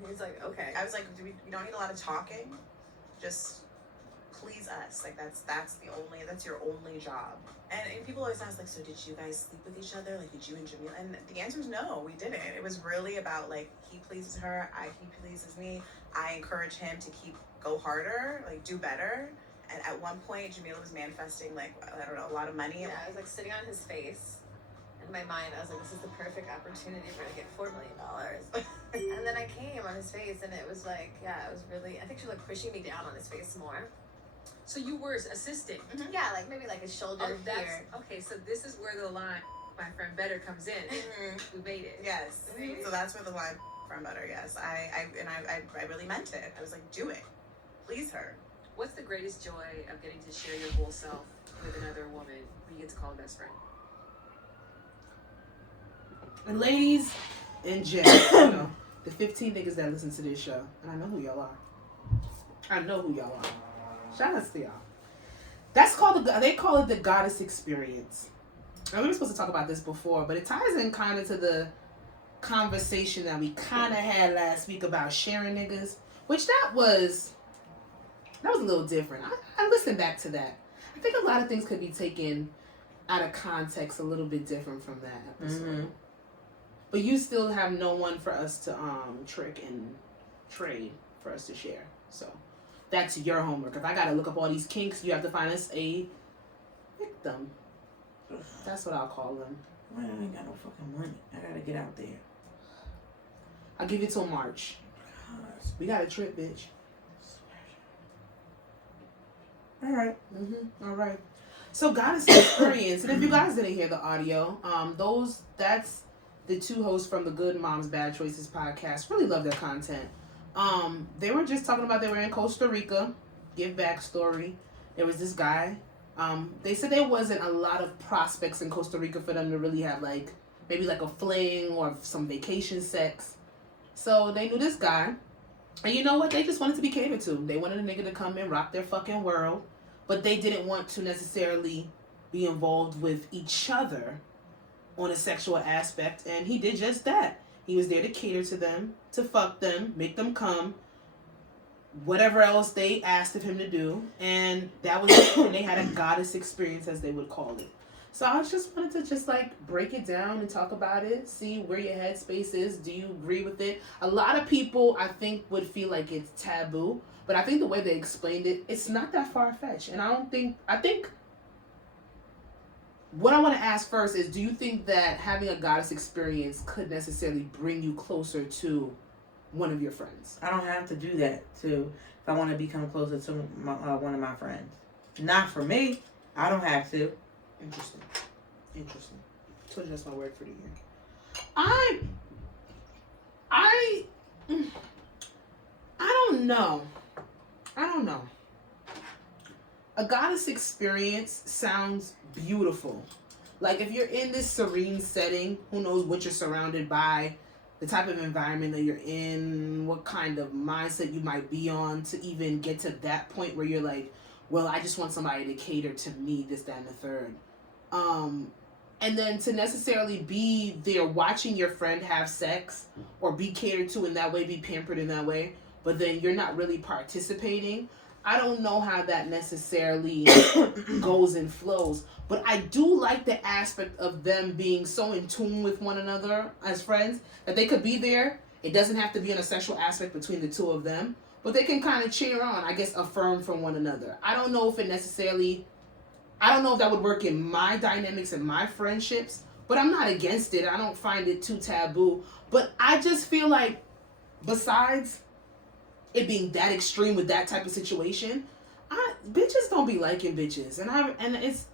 He's like, okay. I was like, you don't need a lot of talking, just please us. Like that's your only job. And people always ask, like, so did you guys sleep with each other? Like, did you and Jamila? And the answer is no, we didn't. It was really about, like, he pleases her, he pleases me. I encourage him to go harder, like, do better. And at one point, Jamila was manifesting, like, I don't know, a lot of money. Yeah, I was, like, sitting on his face. In my mind, I was like, this is the perfect opportunity for her to get $4 million. And then I came on his face, and it was like, yeah, it was really, I think she was, like, pushing me down on his face more. So you were assisting? Mm-hmm. Yeah, like, maybe, like, his shoulder here. Okay, so this is where the line, my friend better comes in. Mm-hmm. We made it. Yes. Mm-hmm. So that's where the line, friend better, yes. I really meant it. I was like, do it. Please her. What's the greatest joy of getting to share your whole self with another woman who you get to call a best friend? And ladies and gents, you know, the 15 niggas that listen to this show, and I know who y'all are. Shout out to y'all. That's called they call it the goddess experience. And we were supposed to talk about this before, but it ties in kind of to the conversation that we kind of had last week about sharing niggas, which that was a little different. I listened back to that. I think a lot of things could be taken out of context a little bit different from that episode. Mm-hmm. But you still have no one for us to trick and trade for us to share. So that's your homework. If I gotta look up all these kinks, you have to find us a victim. That's what I'll call them. Man, I ain't got no fucking money. I gotta get out there. I'll give you till March. We got a trip, bitch. All right. Mm-hmm. All right. So goddess experience, and if you guys didn't hear the audio, that's the two hosts from the Good Moms Bad Choices podcast. Really love their content. They were just talking about they were in Costa Rica. Give backstory. There was this guy. They said there wasn't a lot of prospects in Costa Rica for them to really have maybe a fling or some vacation sex. So they knew this guy. And you know what? They just wanted to be catered to. They wanted a nigga to come and rock their fucking world. But they didn't want to necessarily be involved with each other on a sexual aspect. And he did just that. He was there to cater to them, to fuck them, make them come, whatever else they asked of him to do. And that was it. And they had a goddess experience, as they would call it. So I just wanted to break it down and talk about it, see where your headspace is. Do you agree with it? A lot of people, I think, would feel like it's taboo. But I think the way they explained it, it's not that far-fetched. And I think what I want to ask first is, do you think that having a goddess experience could necessarily bring you closer to one of your friends? I don't have to do that if I want to become closer to one of my friends. Not for me. I don't have to. Interesting. So that's my word for the year. I don't know. A goddess experience sounds beautiful. Like if you're in this serene setting, who knows what you're surrounded by, the type of environment that you're in, what kind of mindset you might be on to even get to that point where you're like, well, I just want somebody to cater to me, this, that, and the third. And then to necessarily be there watching your friend have sex or be catered to in that way, be pampered in that way, but then you're not really participating. I don't know how that necessarily goes and flows, but I do like the aspect of them being so in tune with one another as friends that they could be there. It doesn't have to be in a sexual aspect between the two of them, but they can kind of cheer on, I guess, affirm from one another. I don't know if that would work in my dynamics and my friendships, but I'm not against it. I don't find it too taboo, but I just feel like besides it being that extreme with that type of situation, bitches don't be liking bitches, and it's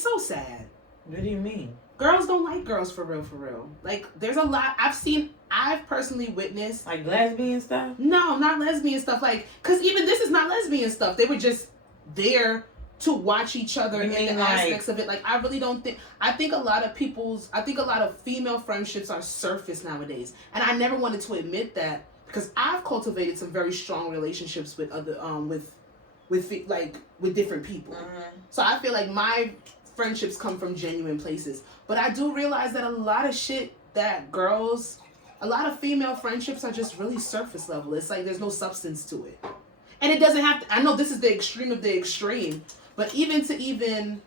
so sad. What do you mean? Girls don't like girls for real. Like there's a lot I've personally witnessed, like lesbian stuff. No, not lesbian stuff. Cause even this is not lesbian stuff. They were just there to watch each other in the aspects of it. I really don't think. I think a lot of female friendships are surface nowadays, and I never wanted to admit that. Because I've cultivated some very strong relationships with other with different people. Mm-hmm. So I feel like my friendships come from genuine places. But I do realize that a lot of female friendships are just really surface level. It's like there's no substance to it. And it doesn't have to, I know this is the extreme of the extreme, but even to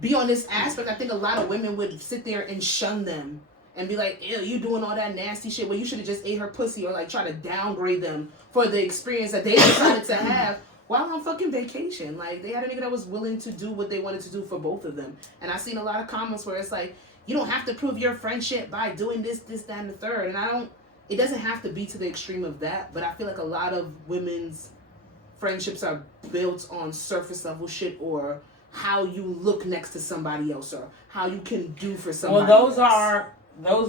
be on this aspect, I think a lot of women would sit there and shun them and be like, ew, you doing all that nasty shit. Well, you should have just ate her pussy, or like try to downgrade them for the experience that they decided to have while on fucking vacation. Like, they had a nigga that was willing to do what they wanted to do for both of them. And I've seen a lot of comments where it's like, you don't have to prove your friendship by doing this, that, and the third. And it doesn't have to be to the extreme of that, but I feel like a lot of women's friendships are built on surface level shit, or how you look next to somebody else, or how you can do for somebody else. Those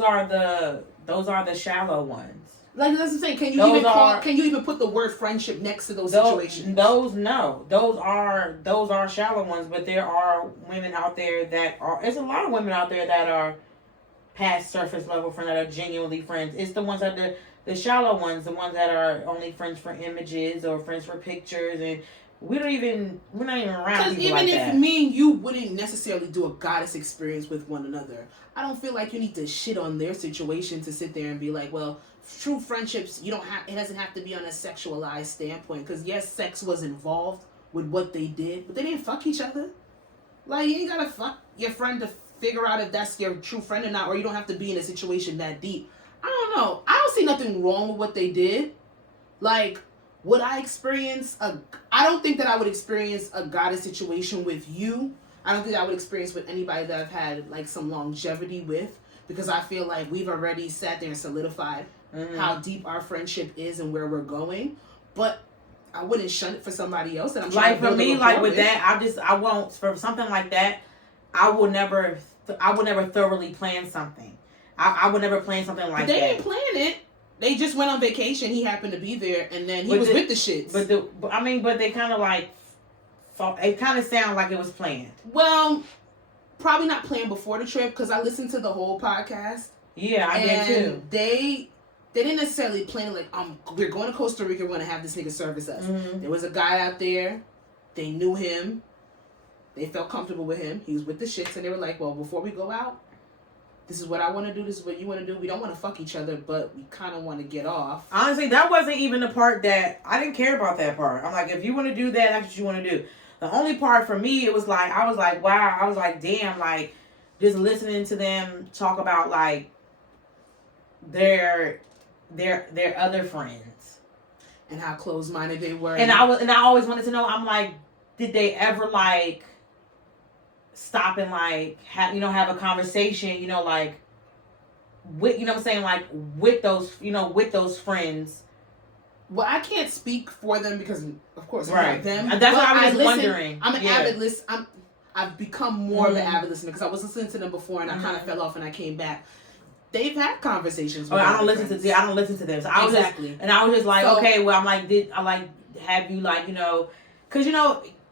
are the shallow ones. Like, that's what I'm saying. Can you even put the word friendship next to those situations? Those are shallow ones, but there are women out there there's a lot of women out there that are past surface level friends, that are genuinely friends. It's the ones that the shallow ones, the ones that are only friends for images or friends for pictures, and we're not even around people like that. Because even if me and you wouldn't necessarily do a goddess experience with one another, I don't feel like you need to shit on their situation to sit there and be like, well, true friendships, it doesn't have to be on a sexualized standpoint. Because yes, sex was involved with what they did, but they didn't fuck each other. Like, you ain't gotta fuck your friend to figure out if that's your true friend or not, or you don't have to be in a situation that deep. I don't know. I don't see nothing wrong with what they did. Like, would I experience I don't think that I would experience a goddess situation with you. I don't think I would experience with anybody that I've had like some longevity with, because I feel like we've already sat there and solidified how deep our friendship is and where we're going. But I wouldn't shun it for somebody else. And I'm like, for me, like with that, I won't, for something like that, I would never thoroughly plan something. I would never plan something like that. They didn't plan it. They just went on vacation. He happened to be there, and then he was with the shits. But they kind of like, it kind of sound like it was planned. Well, probably not planned before the trip, because I listened to the whole podcast. Yeah, I did too. They didn't necessarily plan like, we're going to Costa Rica, we're going to have this nigga service us. Mm-hmm. There was a guy out there. They knew him. They felt comfortable with him. He was with the shits, and they were like, well, before we go out, this is what I want to do. This is what you want to do. We don't want to fuck each other, but we kind of want to get off. Honestly, that wasn't even the part that... I didn't care about that part. I'm like, if you want to do that, that's what you want to do. The only part for me, it was like... I was like, wow. I was like, damn. Like, just listening to them talk about, like, their other friends. And how close-minded they were. And I always wanted to know, I'm like, did they ever, like... stop and like have a conversation, like with, what I'm saying, like with those friends. Well, I can't speak for them because of course I'm right. not them. And that's what I was wondering. I'm an avid listener. I've become more of an avid listener because I was listening to them before and I kind of fell off and I came back. They've had conversations with I don't listen to them. So I was just like, okay, well, I'm like, have you like, because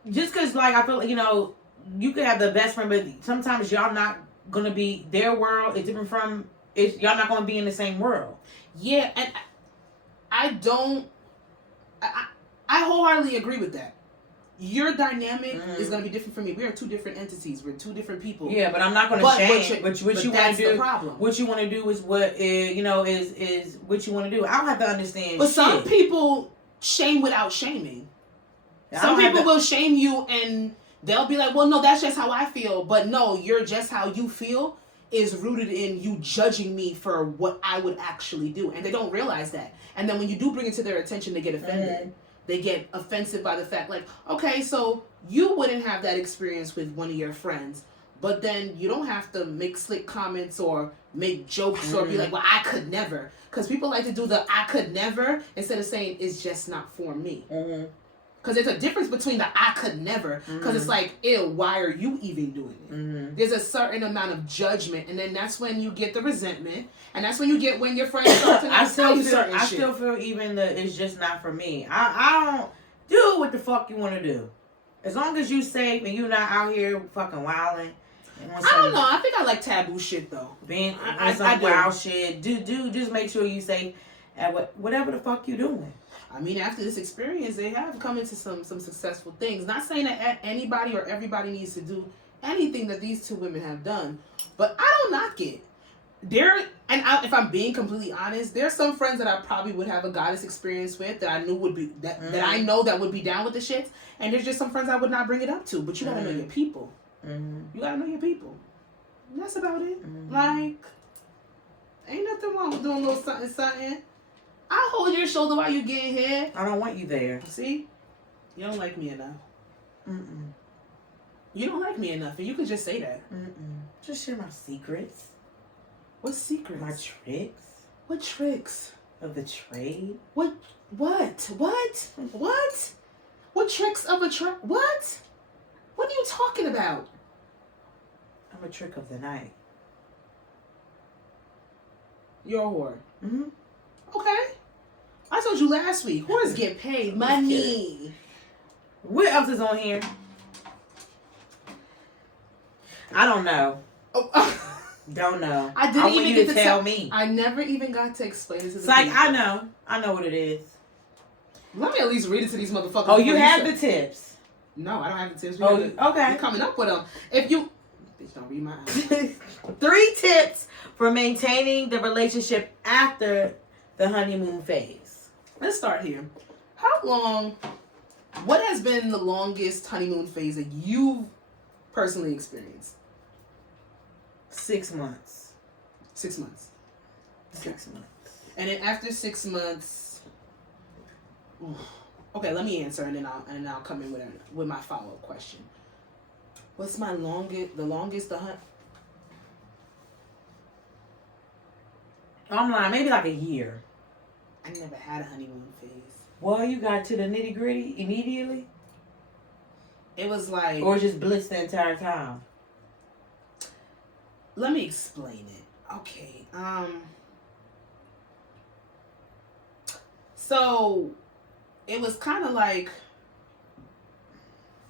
just because like I feel like, you could have the best friend, but sometimes y'all not gonna be, their world is different from, y'all not gonna be in the same world. Yeah, and I wholeheartedly agree with that. Your dynamic is gonna be different from me. We are two different entities. We're two different people. Yeah, but I'm not gonna shame. What you want to do? Problem. What you want to do is what is what you want to do. I don't have to understand. But some people shame without shaming. Some people will shame you and they'll be like, well, no, that's just how I feel. But no, you're just how you feel is rooted in you judging me for what I would actually do. And they don't realize that. And then when you do bring it to their attention, they get offended. Mm-hmm. They get offensive by the fact, like, okay, so you wouldn't have that experience with one of your friends. But then you don't have to make slick comments or make jokes or be like, well, I could never. Because people like to do the I could never instead of saying it's just not for me. Mm-hmm. Because there's a difference between the I could never. Because it's like, ew, why are you even doing it? Mm-hmm. There's a certain amount of judgment. And then that's when you get the resentment. And that's when you get when your friends start to tell you certain shit. I still feel even it's just not for me. I don't do what the fuck you want to do. As long as you safe and you're not out here fucking wilding. I don't know. I think I like taboo shit, though. Being on some wild shit. Do just make sure you safe at whatever the fuck you doing. I mean, after this experience, they have come into some successful things. Not saying that anybody or everybody needs to do anything that these two women have done, but I don't knock it. if I'm being completely honest, there's some friends that I probably would have a goddess experience with that I knew would be that I know that would be down with the shit, and there's just some friends I would not bring it up to. But you gotta know your people. You gotta know your people. And that's about it. Like, ain't nothing wrong with doing a little something, something. I'll hold your shoulder while you getting here. I don't want you there. See, you don't like me enough. You don't like me enough, and you could just say that. Just share my secrets. What secrets? My tricks. What tricks? Of the trade. What? What tricks of a trade? What? What are you talking about? I'm a trick of the night. You're a whore. Okay. I told you last week. Whores get paid money. What else is on here? I don't know. Don't know. I didn't even get to tell me. I never even got to explain it to the It's like, people. I know what it is. Let me at least read it to these motherfuckers. Oh, you have the tips. No, I don't have the tips. Okay. You're coming up with them. If you... Bitch, don't read my eyes. 3 tips for maintaining the relationship after the honeymoon phase. Let's start here. How long... What has been the longest honeymoon phase that you've personally experienced? 6 months. 6 months. 6 months. And then after 6 months... Okay, let me answer, and then I'll come in with my follow-up question. What's my longest? I'm lying. Maybe like a year. I never had a honeymoon phase. Well, you got to the nitty gritty immediately, It was like... or just bliss the entire time. Let me explain it. Okay. So it was kind of like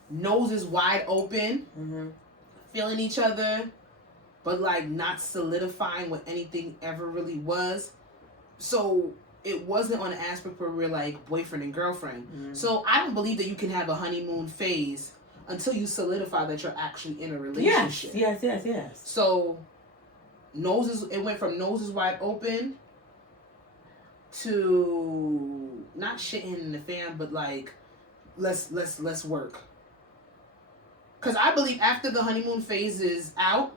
noses wide open, feeling each other, but like not solidifying what anything ever really was. So it wasn't on an aspect where we're like boyfriend and girlfriend. So I don't believe that you can have a honeymoon phase until you solidify that you're actually in a relationship. Yes. So it went from noses wide open to not shitting in the fan, but like let's work. Cause I believe after the honeymoon phase is out,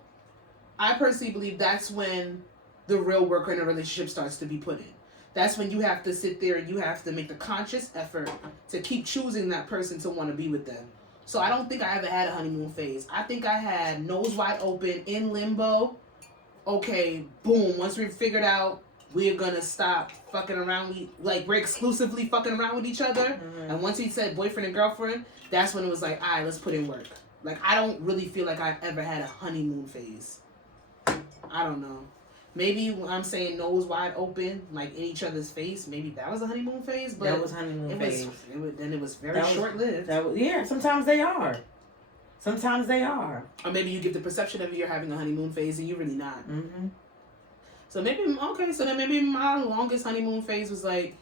I personally believe that's when the real work in a relationship starts to be put in. That's when you have to sit there and you have to make the conscious effort to keep choosing that person to want to be with them. So I don't think I ever had a honeymoon phase. I think I had nose wide open, in limbo. Okay, boom. Once we figured out we're gonna stop fucking around, we're exclusively fucking around with each other. And once he said boyfriend and girlfriend, that's when it was like, all right, let's put in work. Like, I don't really feel like I've ever had a honeymoon phase. I don't know. Maybe when I'm saying nose wide open, like in each other's face, maybe that was a honeymoon phase. But that was honeymoon phase. It was very short-lived. Sometimes they are. Or maybe you get the perception of you're having a honeymoon phase and you're really not. So maybe, maybe my longest honeymoon phase was like,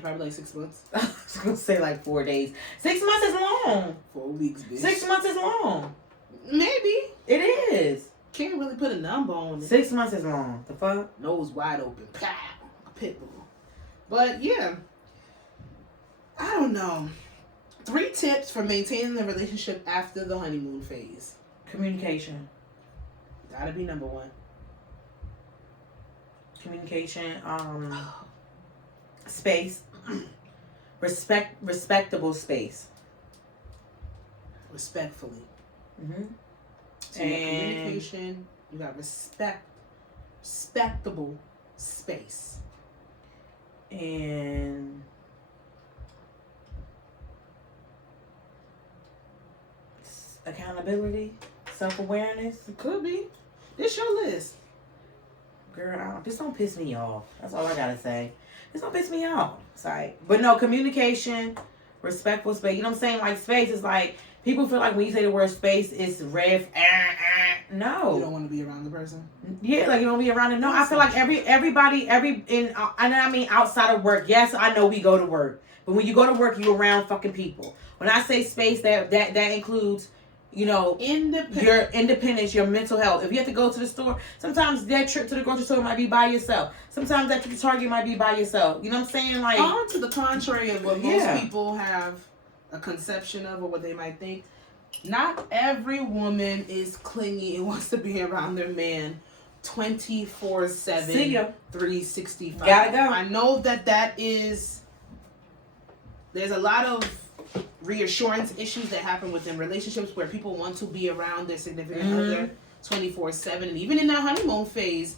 probably like 6 months. I was going to say like 4 days. 6 months is long. 4 weeks, bitch. 6 months is long. Maybe. It is. Can't really put a number on it. 6 months is long. The fuck? Nose wide open. Pow. A pit bull. But yeah. I don't know. 3 tips for maintaining the relationship after the honeymoon phase. Communication. Gotta be number 1. Communication. Space. Respectable space. Respectfully. So And communication, you got respectable space. And accountability, self-awareness. It could be. It's your list. Girl, this don't piss me off. That's all I gotta say. This don't piss me off. Sorry. But no, communication, respectful space. You know what I'm saying? Like, space is like, people feel like when you say the word space, it's No. You don't want to be around the person? Yeah, like you don't be around it. No, I feel like everybody, and I mean outside of work. Yes, I know we go to work. But when you go to work, you're around fucking people. When I say space, that includes your independence, your mental health. If you have to go to the store, sometimes that trip to the grocery store might be by yourself. Sometimes that trip to Target might be by yourself. You know what I'm saying? Like, on to the contrary of what most people have a conception of or what they might think. Not every woman is clingy and wants to be around their man 24/7, 365. Gotta go. I know that is. There's a lot of reassurance issues that happen within relationships where people want to be around their significant other 24/7, and even in that honeymoon phase,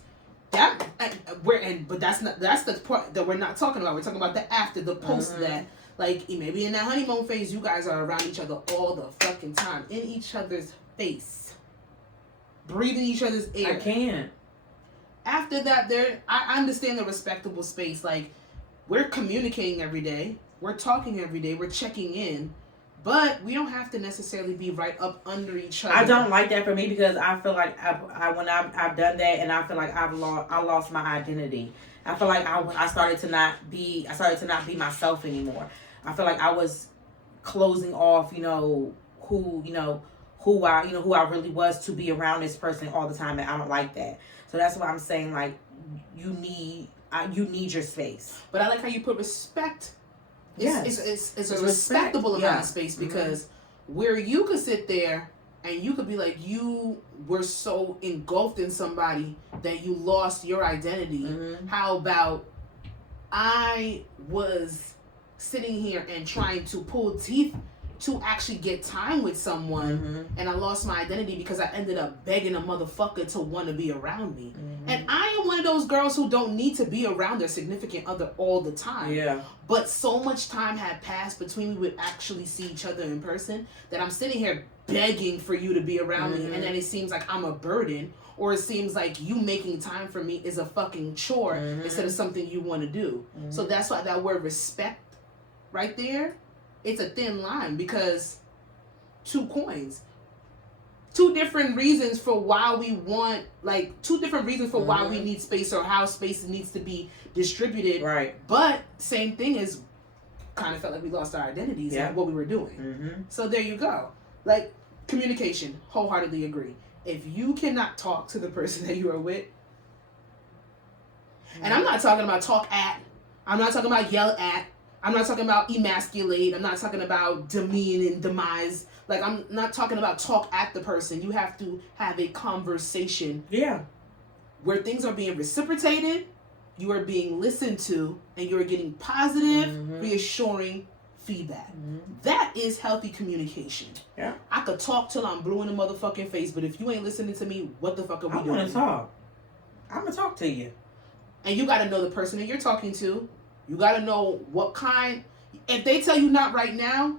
but that's the part that we're not talking about. We're talking about the after, the post that. Like, maybe in that honeymoon phase, you guys are around each other all the fucking time, in each other's face, breathing each other's air. I can't. After that, I understand the respectable space. Like, we're communicating every day. We're talking every day. We're checking in. But we don't have to necessarily be right up under each other. I don't like that for me because I feel like when I've done that, and I feel like I lost my identity. I feel like I started to not be myself anymore. I feel like I was closing off, who I really was to be around this person all the time, and I don't like that. So that's why I'm saying, like, you need your space. But I like how you put respect. Yes. It's a respectable amount of space, because where you could sit there and you could be like, you were so engulfed in somebody that you lost your identity. How about I was sitting here and trying to pull teeth to actually get time with someone, and I lost my identity because I ended up begging a motherfucker to want to be around me. And I am one of those girls who don't need to be around their significant other all the time. Yeah. But so much time had passed between we would actually see each other in person that I'm sitting here begging for you to be around me, and then it seems like I'm a burden, or it seems like you making time for me is a fucking chore instead of something you want to do. So that's why that word respect right there, it's a thin line, because two coins. Two different reasons for why we want, why we need space, or how space needs to be distributed. Right. But same thing is, kind of felt like we lost our identities and what we were doing. So there you go. Like, communication, wholeheartedly agree. If you cannot talk to the person that you are with, and I'm not talking about talk at, I'm not talking about yell at, I'm not talking about emasculate, I'm not talking about demean and demise. Like, I'm not talking about talk at the person. You have to have a conversation. Yeah. Where things are being reciprocated, you are being listened to, and you're getting positive, reassuring feedback. That is healthy communication. Yeah. I could talk till I'm blue in the motherfucking face, but if you ain't listening to me, what the fuck are we doing? I want to talk. I'm going to talk to you. And you got to know the person that you're talking to. You got to know what kind. If they tell you not right now,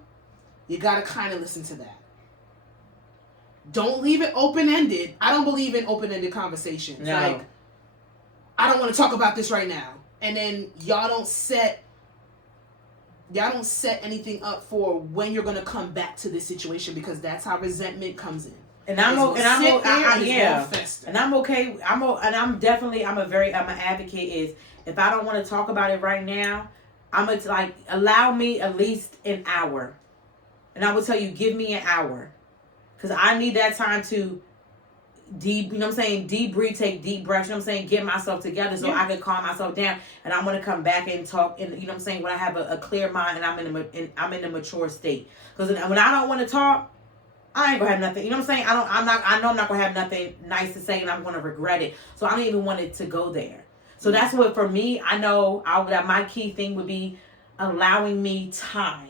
you got to kind of listen to that. Don't leave it open-ended. I don't believe in open-ended conversations. No. Like, I don't want to talk about this right now. And then y'all don't set anything up for when you're going to come back to this situation, because that's how resentment comes in. And I'm okay. I'm an advocate. Is if I don't want to talk about it right now, I'm gonna allow me at least an hour, and I will tell you, give me an hour, because I need that time to debrief, take deep breaths, get myself together so I can calm myself down, and I'm gonna come back and talk, and when I have a clear mind and I'm in a mature state, because when I don't want to talk, I ain't gonna have nothing. I know I'm not gonna have nothing nice to say, and I'm gonna regret it. So I don't even want it to go there. So that's what, for me, I know that my key thing would be allowing me time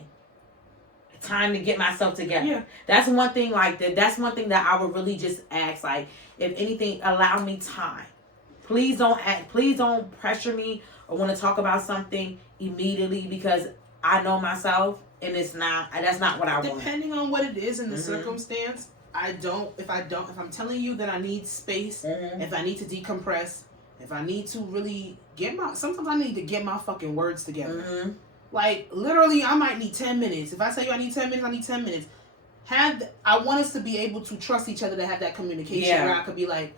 to get myself together. Yeah. That's one thing that's one thing that I would really just ask, if anything, allow me time. Please don't pressure me or want to talk about something immediately, because I know myself, and that's not what I want. Depending on what it is in the circumstance, if I'm telling you that I need space, if I need to decompress, if I need to really sometimes I need to get my fucking words together. Like, literally, I might need 10 minutes. If I tell you I need 10 minutes, I need 10 minutes. I want us to be able to trust each other, to have that communication where I could be like,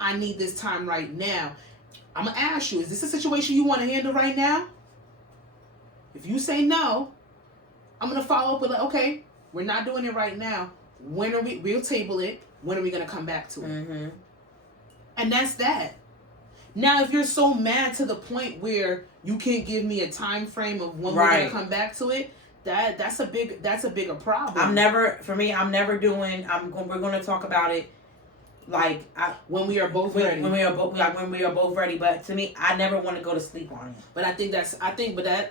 I need this time right now. I'm going to ask you, is this a situation you want to handle right now? If you say no, I'm going to follow up with okay, we're not doing it right now. we'll table it. When are we going to come back to it? Mm-hmm. And that's that. Now, if you're so mad to the point where you can't give me a time frame of when we're going to come back to it, that's a bigger problem. We're going to talk about it like when we are both ready. When we are both ready. But to me, I never want to go to sleep on it. But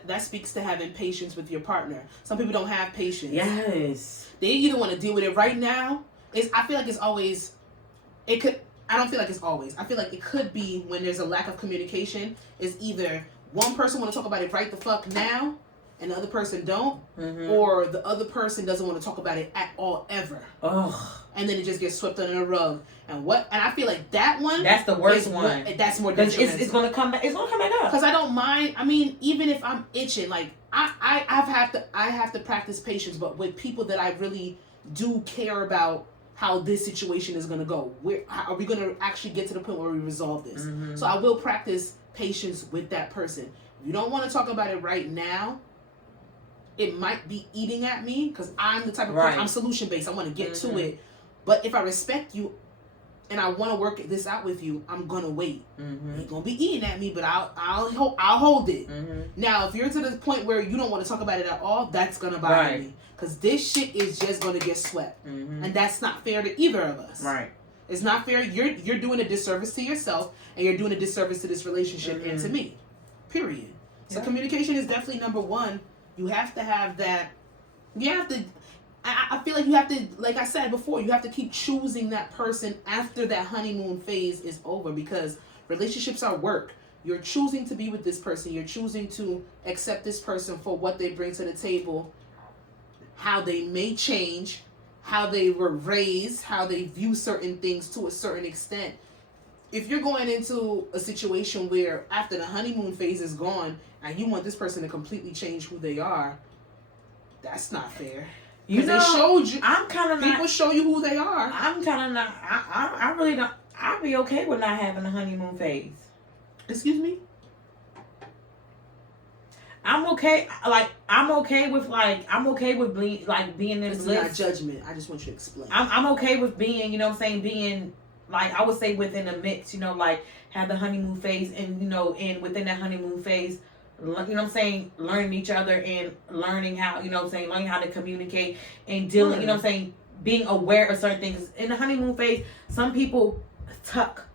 that speaks to having patience with your partner. Some people don't have patience. Yes. They either want to deal with it right now. I feel like it's always. It could. I don't feel like it's always. I feel like it could be when there's a lack of communication. Is either one person want to talk about it right the fuck now, and the other person don't, or the other person doesn't want to talk about it at all ever. Ugh. And then it just gets swept under the rug. And I feel like that one. That's the worst one. That's more detrimental. It's gonna come back. It's gonna come back up. Because I don't mind. I mean, even if I'm itching, like I have to practice patience. But with people that I really do care about how this situation is gonna go, are we gonna actually get to the point where we resolve this? Mm-hmm. So I will practice patience with that person. If you don't want to talk about it right now, it might be eating at me because I'm the type of person. I'm solution based. I want to get to it. But if I respect you and I want to work this out with you, I'm gonna wait. It's gonna be eating at me, but I'll hold it. Now, if you're to the point where you don't want to talk about it at all, that's gonna bother me because this shit is just gonna get swept, and that's not fair to either of us. Right. It's not fair. You're doing a disservice to yourself, and you're doing a disservice to this relationship and to me. Period. So communication is definitely number one. You have to have that. You have to. I feel like you have to, like I said before, you have to keep choosing that person after that honeymoon phase is over because relationships are work. You're choosing to be with this person. You're choosing to accept this person for what they bring to the table, how they may change, how they were raised, how they view certain things to a certain extent. If you're going into a situation where after the honeymoon phase is gone and you want this person to completely change who they are, that's not fair. They showed you. I'm kind of people show you who they are. I'm kind of not. I really don't. I'd be okay with not having a honeymoon phase. Excuse me. I'm okay. I'm okay with being in this bliss. Is not judgment. I just want you to explain. I'm okay with being. You know what I'm saying? Being like I would say within a mix. You know, like have the honeymoon phase, and and within that honeymoon phase. You know what I'm saying? Learning each other and learning how, learning how to communicate and dealing, you know what I'm saying? Being aware of certain things. In the honeymoon phase, some people tuck.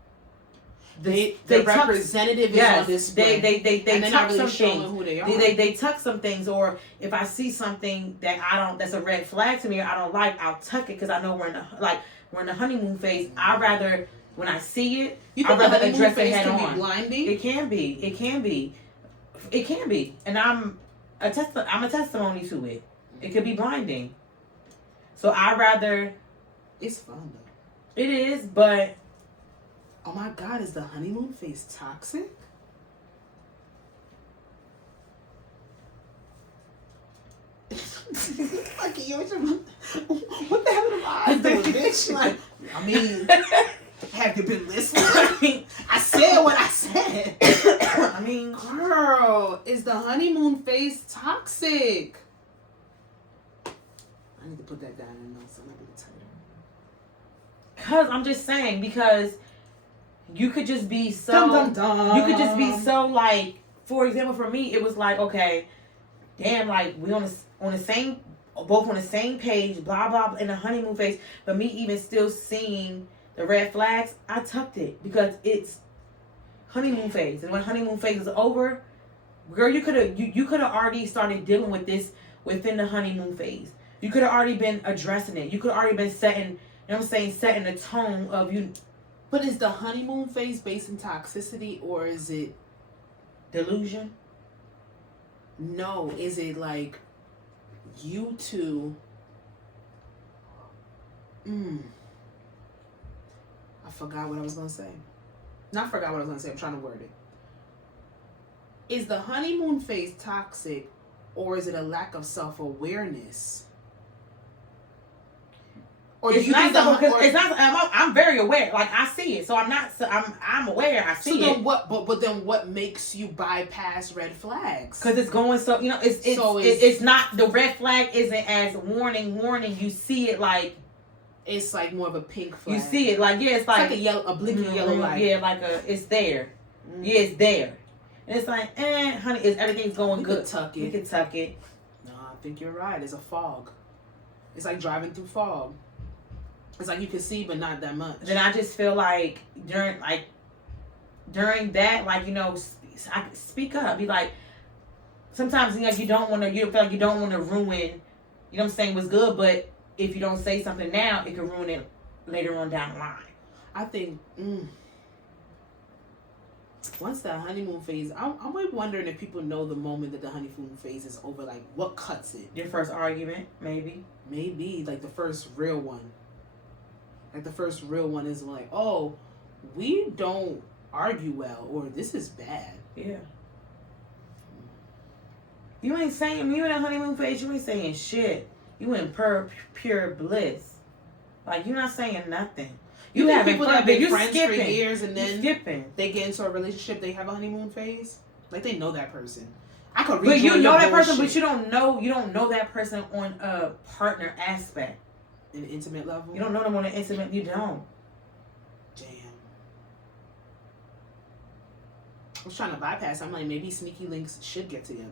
The representative is on display. They tuck really some things. Who they are. They tuck some things, or if I see something that's a red flag to me or I don't like, I'll tuck it because I know we're in the honeymoon phase. I'd rather, when I see it, I'd rather address it head on. Be blinding? It can be, and I'm a testimony to it. It could be blinding. So I rather. It's fun though. It is, but. Oh my God! Is the honeymoon phase toxic? Like, what the hell am I doing, bitch? Like, I mean. Have you been listening? I said what I said. I mean, girl, is the honeymoon phase toxic? I need to put that down in notes. I'm not gonna tell you. Because I'm just saying, because you could just be so. Dum, dum, dum. You could just be so like. For example, for me, it was like, okay, damn, like we both on the same page, blah blah, in the honeymoon phase. But me even still seeing the red flags, I tucked it because it's honeymoon phase, and when honeymoon phase is over, girl, you could have already started dealing with this within the honeymoon phase. You could have already been addressing it. You could have already been setting the tone of you. But is the honeymoon phase based in toxicity or is it delusion? No, is it like you two? I forgot what I was going to say. Not forgot what I was going to say. I'm trying to word it. Is the honeymoon phase toxic or is it a lack of self-awareness? Or it's not it's not. I'm very aware. Like I see it, so I'm not. I'm aware. I see it. So then what? But then what makes you bypass red flags? Because it's going so. It's not the red flag isn't as warning. You see it like it's like more of a pink flag. You see it, like, yeah, it's like a yellow, a blinking yellow light. Yeah, like it's there. Yeah, it's there. And it's like, honey, everything's going good. We can tuck it. No, I think you're right. It's a fog. It's like driving through fog. It's like you can see, but not that much. Then I just feel like during that, like, you know, I speak up. Be like, sometimes you feel like you don't want to ruin, you know what I'm saying, what's good, but if you don't say something now, it could ruin it later on down the line. I think once that honeymoon phase, I'm like wondering if people know the moment that the honeymoon phase is over, like what cuts it. Your first argument, maybe like the first real one. Like the first real one is like, oh, we don't argue well, or this is bad. Yeah. You ain't saying, you in a honeymoon phase, you ain't saying shit. You in pure bliss. Like, you're not saying nothing. You have people that have been friends skipping. for years and then skipping. They get into a relationship, they have a honeymoon phase. Like, they know that person. I could read But you know that person, but you don't know that person on a partner aspect. An intimate level? You don't know them on an intimate, you don't. Damn. I was trying to bypass. I'm like, maybe sneaky links should get together.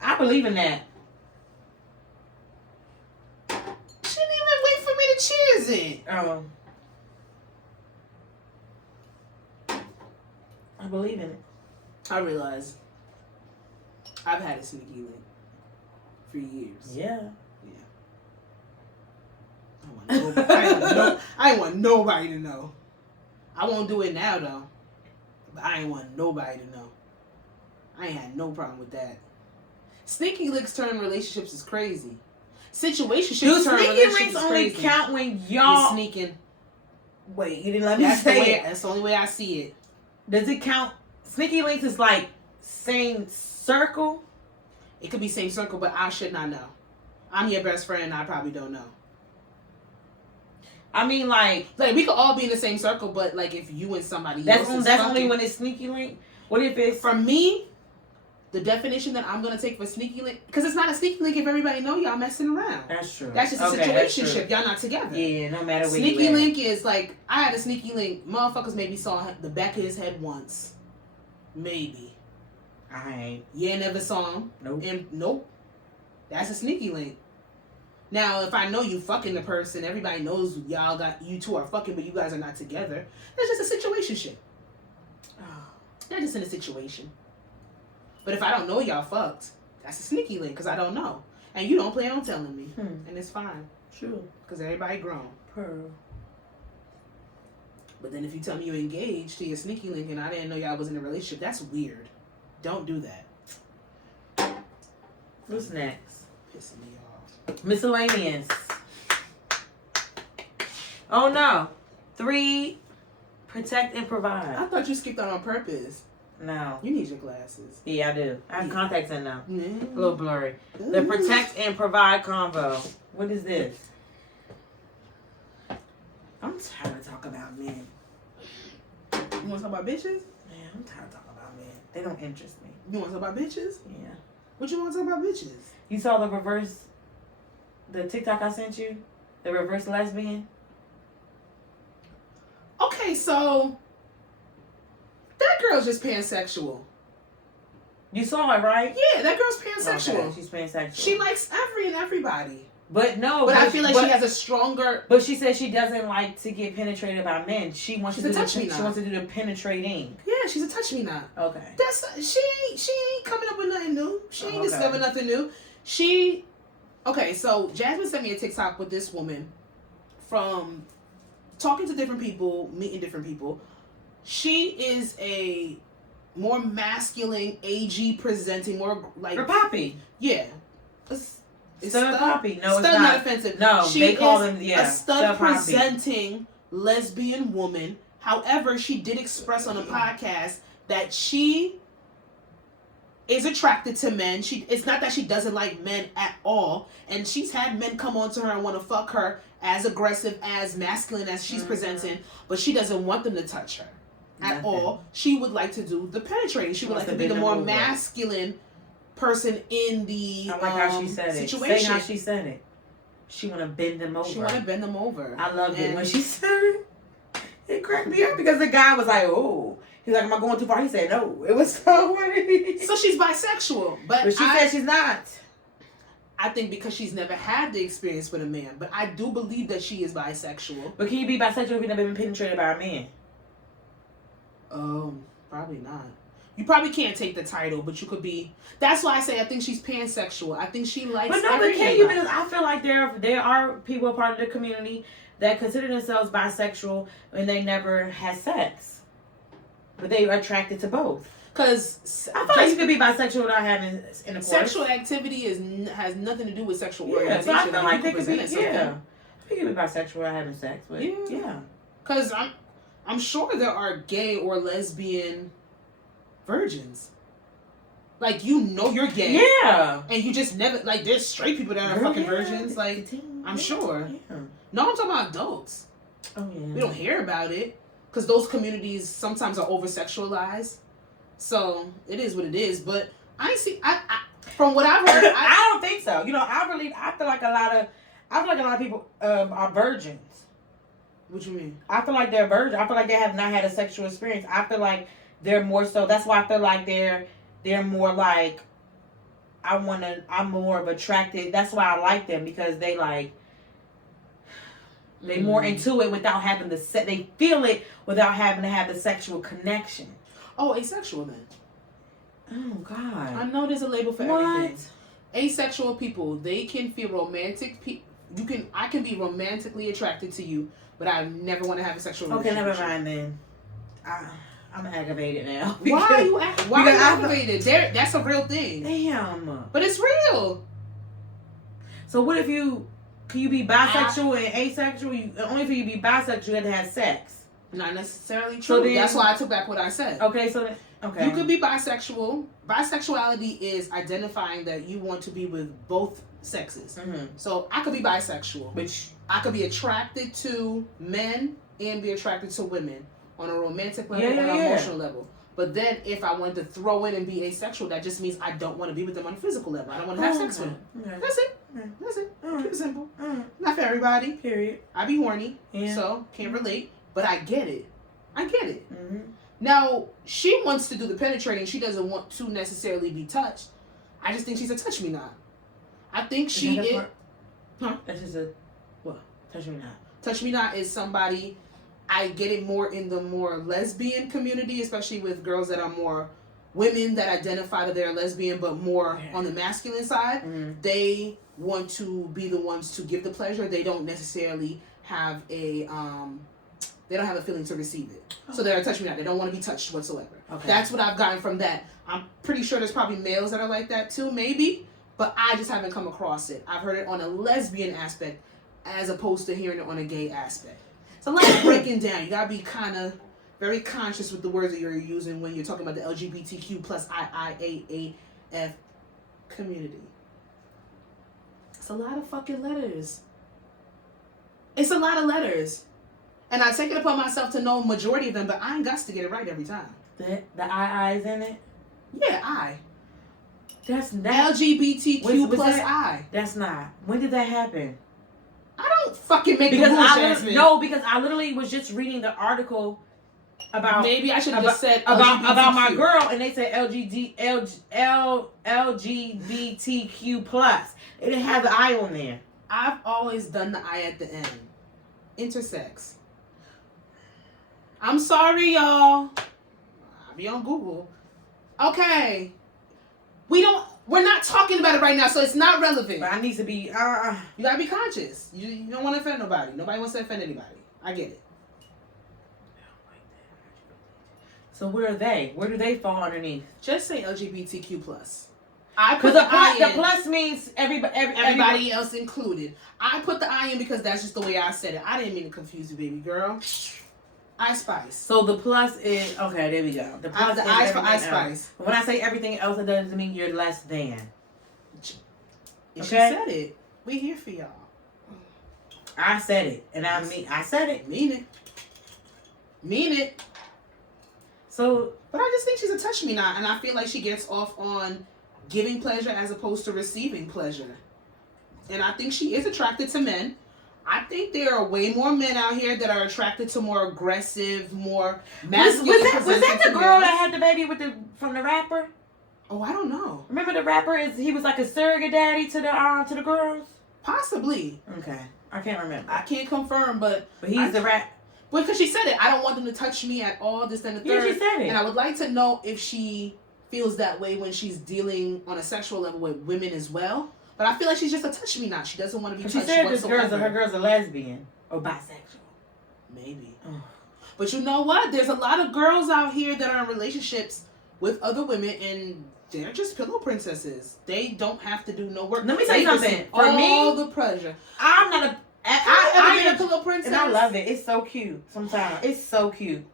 I believe in that. She didn't even wait for me to cheers it. Oh. I believe in it. I realize I've had a sneaky link for years. Yeah. I ain't want nobody to know. I won't do it now though. But I ain't want nobody to know. I ain't had no problem with that. Sneaky links turn relationships is crazy. Situationships turn relationships sneaky links is only crazy. count when y'all You're sneaking. Wait, you didn't let me say it. That's the only way I see it. Does it count? Sneaky links is like same circle. It could be same circle, but I should not know. I'm your best friend and I probably don't know. I mean, like we could all be in the same circle, but like if you and somebody that's else that's only when it's sneaky link. What if it's for me? The definition that I'm gonna take for sneaky link, because it's not a sneaky link if everybody know y'all messing around. That's true. That's just a situationship. Y'all not together. Yeah, no matter where sneaky you link is like I had a sneaky link. Motherfuckers maybe saw the back of his head once, maybe. I ain't. Yeah, never saw him. Nope. Nope. That's a sneaky link. Now, if I know you fucking the person, everybody knows you two are fucking, but you guys are not together. That's just a situationship. They're just in a situation. But if I don't know y'all fucked, that's a sneaky link because I don't know. And you don't plan on telling me. And it's fine. True. Because everybody grown. Pearl. But then if you tell me you're engaged to your sneaky link and I didn't know y'all was in a relationship, that's weird. Don't do that. What's next? Pissing me off. Miscellaneous. Oh no. 3, protect and provide. I thought you skipped that on purpose. No. You need your glasses. Yeah, I do. I have contacts in now. Mm. A little blurry. The protect and provide combo. What is this? I'm tired of talking about men. You want to talk about bitches? Man, I'm tired of talking about men. They don't interest me. You want to talk about bitches? Yeah. What you want to talk about bitches? You saw the TikTok I sent you? The reverse lesbian? Okay, so that girl's just pansexual. You saw it, right? Yeah, that girl's pansexual. Okay, she's pansexual. She likes everybody. But no. But I feel like she has a stronger. But she says she doesn't like to get penetrated by men. She wants to do she wants to do the penetrating. Yeah, she's a touch me not. Okay. She ain't coming up with nothing new. She ain't discovering nothing new. Okay, so Jasmine sent me a TikTok with this woman from talking to different people, meeting different people. She is a more masculine, AG presenting, more like For Poppy. Yeah. It's stud Poppy. No, it's stud not offensive. No, she they call is them a stud presenting lesbian woman. However, she did express on a podcast that she is attracted to men. It's not that she doesn't like men at all, and she's had men come on to her and want to fuck her as aggressive, as masculine as she's presenting, but she doesn't want them to touch her at all. She would like to do the penetrating. She would like to be the more masculine person in the I like how she said situation. Say how she said it. She want to bend them over. She want to bend them over. I loved it when she said it. It cracked me up because the guy was like, "Oh." He's like, "Am I going too far?" He said, "No." It was so funny. So she's bisexual, but she said she's not. I think because she's never had the experience with a man, but I do believe that she is bisexual. But can you be bisexual if you've never been penetrated by a man? Probably not. You probably can't take the title, but you could be. That's why I say I think she's pansexual. I think she likes. But no, but can you? Because I feel like there are people part of the community that consider themselves bisexual and they never had sex, but they are attracted to both. Because I feel like you could be bisexual without having intercourse. Sexual activity has nothing to do with sexual orientation. So I feel like they could be. You could be bisexual without having sex, but yeah. Because I'm sure there are gay or lesbian virgins. Like, you're gay. Yeah. And you just never, like, there's straight people that are fucking virgins. Like, I'm sure. Yeah. No, I'm talking about adults. Oh, yeah. We don't hear about it. Because those communities sometimes are over-sexualized. So, it is what it is. But I from what I've heard, I don't think so. You know, I feel like a lot of people are virgins. What you mean? I feel like they're virgins. I feel like they have not had a sexual experience. I feel like they're more so. That's why I feel like they're more like I'm more of attracted. That's why I like them because they more into it without having they feel it without having to have the sexual connection. Oh, asexual then. Oh God. I know there's a label for everything. Asexual people, they can feel romantic. I can be romantically attracted to you, but I never want to have a sexual relationship. Okay, never mind then. I'm aggravated now. Why are you aggravated? That's a real thing. Damn. But it's real. So what if can you be bisexual and asexual? Only if you be bisexual, you have to have sex. Not necessarily true. So then, that's why I took back what I said. Okay, you could be bisexual. Bisexuality is identifying that you want to be with both sexes. Mm-hmm. So I could be bisexual. Which I could be attracted to men and be attracted to women on a romantic level and an emotional level. But then if I wanted to throw in and be asexual, that just means I don't want to be with them on a physical level. I don't want to have sex with them. Okay. That's it. That's it. Keep it simple. Not for everybody. Period. I be horny, so can't relate. But I get it. Mm-hmm. Now, she wants to do the penetrating. She doesn't want to necessarily be touched. I just think she's a touch me not. I think she is. Huh? That's just a what? Touch me not. Touch me not is somebody. I get it more in the more lesbian community, especially with girls that are more women that identify that they're lesbian, but more on the masculine side. Mm-hmm. They want to be the ones to give the pleasure. They don't necessarily have a feeling to receive it. So they're a touch me not. They don't want to be touched whatsoever. Okay. That's what I've gotten from that. I'm pretty sure there's probably males that are like that too, maybe. But I just haven't come across it. I've heard it on a lesbian aspect as opposed to hearing it on a gay aspect. It's a lot of breaking down. You gotta be kind of very conscious with the words that you're using when you're talking about the LGBTQ plus IIAAF community. It's a lot of fucking letters. It's a lot of letters. And I take it upon myself to know majority of them, but I ain't got to get it right every time. The I is in it? Yeah, I. That's not. LGBTQ plus I. That's not. When did that happen? I don't fucking make because because I literally was just reading the article about. Maybe I should have just said about my girl, and they said LGBTQ plus. It didn't have the I on there. I've always done the I at the end. Intersex. I'm sorry, y'all. I'll be on Google. Okay. We're not talking about it right now, so it's not relevant. But I need to be, you gotta be conscious. You don't want to offend nobody. Nobody wants to offend anybody. I get it. So where are they? Where do they fall underneath? Just say LGBTQ plus. Because the plus means everybody else included. I put the I in because that's just the way I said it. I didn't mean to confuse you, baby girl. I Spice. So the plus is okay. There we go. The plus is I for I else. Spice. When I say everything else, it doesn't mean you're less than. Okay. She said it. We here for y'all. I said it, and I said it. Mean it. So, but I just think she's a touch me not, and I feel like she gets off on giving pleasure as opposed to receiving pleasure. and I think she is attracted to men. I think there are way more men out here that are attracted to more aggressive, more masculine. Was that the girl that had the baby from the rapper? Oh, I don't know. Remember the rapper he was like a surrogate daddy to the girls? Possibly. Okay. I can't remember. I can't confirm, but he's the rap. Well, because she said it. I don't want them to touch me at all, this and the third. Yeah, she said it. And I would like to know if she feels that way when she's dealing on a sexual level with women as well. But I feel like she's just a touch me not. She doesn't want to be touched whatsoever. She said her girl's a lesbian or bisexual. Maybe. Oh. But you know what? There's a lot of girls out here that are in relationships with other women, and they're just pillow princesses. They don't have to do no work. Let me tell you something. For all me, all the pleasure. I'm not a... I am a pillow princess. And I love it. It's so cute sometimes. It's so cute.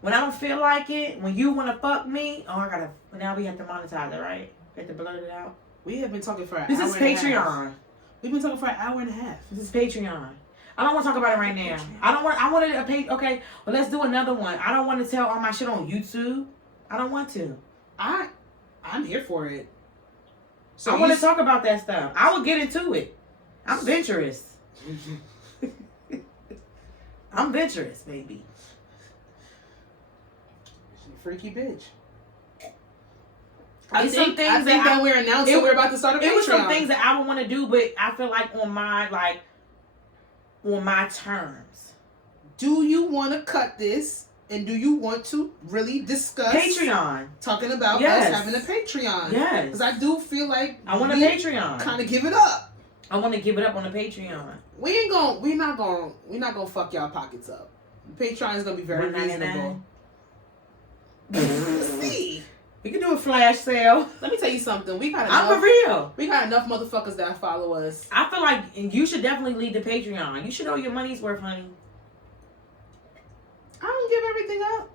When I don't feel like it, when you want to fuck me, now we have to monetize it, right? We have to blurt it out. We have been talking for an hour. This is Patreon. We've been talking for an hour and a half. This is Patreon. I don't want to talk about it right now. I wanted a page. Okay, well, let's do another one. I don't want to tell all my shit on YouTube. I don't want to. I'm here for it. So I want to talk about that stuff. I will get into it. I'm adventurous. I'm adventurous, baby. She's a freaky bitch. I think that we're announcing we're about to start a Patreon. It was some things that I would want to do, but I feel like on my terms. Do you want to cut this? And do you want to really discuss Patreon? Talking about us having a Patreon. Yes. Because I do feel like I want a Patreon. Kind of give it up. I want to give it up on the Patreon. We're not gonna fuck y'all pockets up. Patreon is gonna be very reasonable. See. We can do a flash sale. Let me tell you something. We got enough. I'm for real. We got enough motherfuckers that follow us. I feel like you should definitely lead the Patreon. You should know your money's worth, honey. I don't give everything up.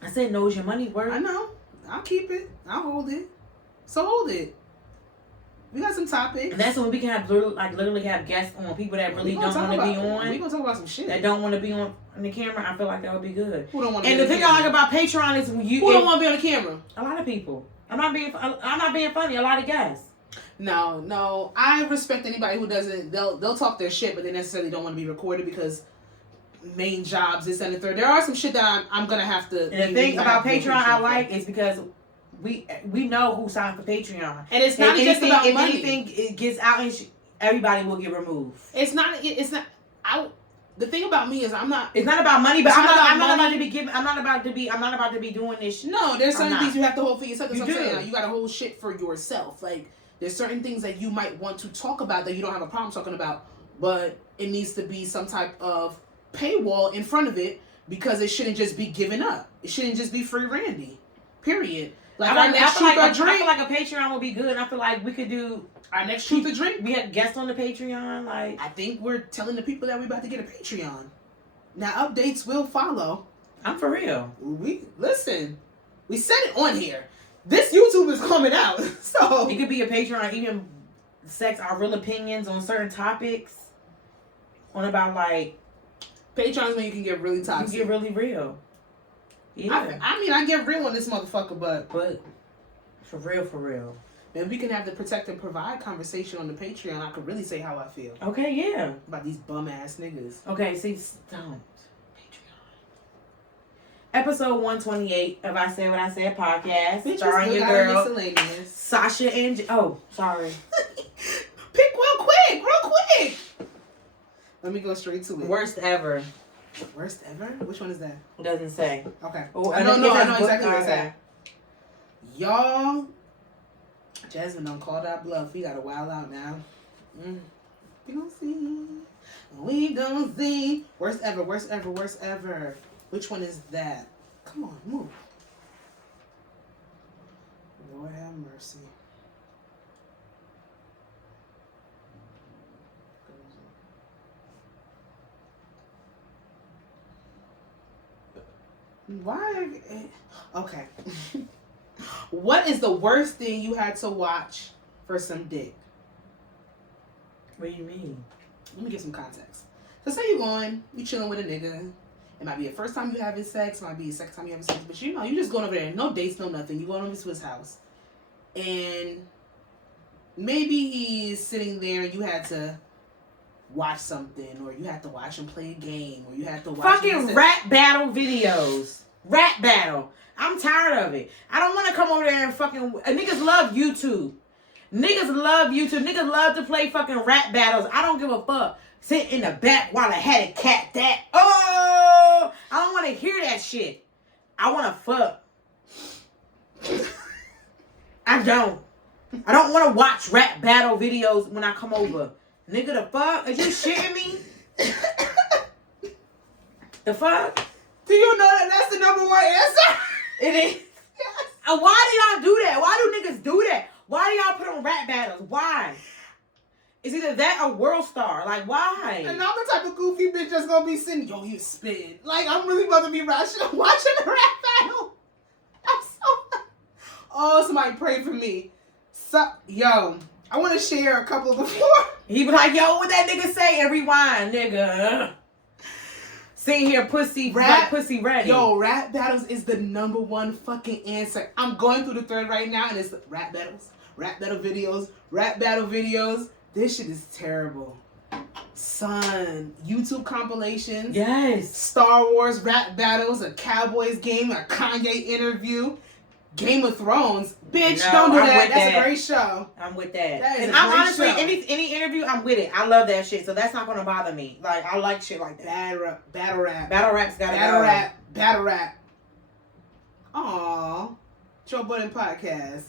I said knows your money's worth. I know. I'll keep it. I'll hold it. So hold it. We got some topics. And that's when we can have literally have guests on, people that really don't want to be on. We gonna talk about some shit. That don't want to be on the camera. I feel like that would be good. Who don't want to be on the camera? And the thing I like about Patreon is who don't want to be on the camera? A lot of people. I'm not being funny. A lot of guests. No. I respect anybody who doesn't. They'll talk their shit, but they necessarily don't want to be recorded because main jobs, this and the third. There are some shit that I'm gonna have to. And the thing about Patreon I like is because we know who signed for Patreon, and it's not just about money. If anything it gets out, and everybody will get removed. It's not. The thing about me is I'm not. It's not about money, but I'm not about to be doing this. No, there's certain things you have to hold for yourself. You do. Like, you got to hold shit for yourself. Like there's certain things that you might want to talk about that you don't have a problem talking about, but it needs to be some type of paywall in front of it because it shouldn't just be given up. It shouldn't just be free Randy. Period. Like our next Truth or Drink. I feel like a Patreon would be good. And I feel like we could do our next Truth or Drink. We had guests on the Patreon. Like I think we're telling the people that we're about to get a Patreon. Now updates will follow. I'm for real. We said it on here. This YouTube is coming out, so it could be a Patreon. Even sex our real opinions on certain topics. On about like Patreon's when you can get really toxic. You can get really real. Yeah. I get real on this motherfucker, but for real. Maybe we can have the protect and provide conversation on the Patreon. I could really say how I feel. Okay, yeah. About these bum ass niggas. Okay, see, don't. Patreon. Episode 128 of I Said What I Said podcast. Bitch, starring your girl, Sasha and... Oh, sorry. Pick real quick. Let me go straight to it. Worst ever. Worst ever? Which one is that? It doesn't say. Okay. Oh, I know exactly what it's at. Y'all, Jasmine done called that bluff. We got a while out now. We gon' see. Worst ever. Which one is that? Come on, move. Lord have mercy. Why? Okay. What is the worst thing you had to watch for some dick? What do you mean? Let me give some context. So say you chilling with a nigga. It might be the first time you having sex. It might be the second time you having sex. But you just going over there. No dates, no nothing. You going over to his house. And maybe he's sitting there and you had to watch something, or you had to watch him play a game, or you had to watch fucking rap battle videos. Rap battle. I'm tired of it. I don't want to come over there and fucking... Niggas love YouTube. Niggas love YouTube. Niggas love to play fucking rap battles. I don't give a fuck. Sit in the back while I had a cat that. Oh! I don't want to hear that shit. I want to fuck. I don't want to watch rap battle videos when I come over. Nigga, the fuck? Are you shitting me? The fuck? Do you know that that's the number one answer? It is. Yes. Why do y'all do that? Why do niggas do that? Why do y'all put on rap battles? Why? It's either that or World Star. Like, why? And I'm the type of goofy bitch that's gonna be sitting, yo, you spitting. Like, I'm really about to be watching the rap battle. I'm so... Oh, somebody pray for me. So, yo, I want to share a couple before. He be like, yo, what that nigga say? And rewind, nigga. Sitting here, pussy ready. Yo, rap battles is the number one fucking answer. I'm going through the thread right now, and it's rap battles, rap battle videos, rap battle videos. This shit is terrible. Son, YouTube compilations. Yes. Star Wars rap battles, a Cowboys game, a Kanye interview, Game of Thrones. Bitch, No, don't do I'm that. with That's that. a great show. I'm with that. That is And a I'm great honestly, show. any interview, I'm with it. I love that shit. So that's not going to bother me. Like, I like shit like that. Battle rap. Battle rap's got to go. Battle rap. Aww. Joe Budden podcast.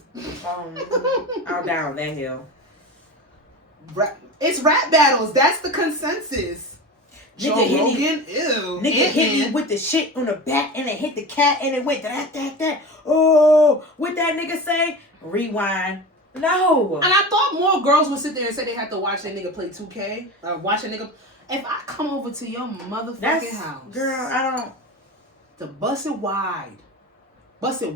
I'm down that hill. It's rap battles. That's the consensus. Joe Rogan, ew. Nigga hit me with the shit on the back and it hit the cat and it went that. Oh, what that nigga say? Rewind. No. And I thought more girls would sit there and say they had to watch that nigga play 2K. Watch that nigga. If I come over to your motherfucking house. Girl, I don't. To bust it wide. Bust it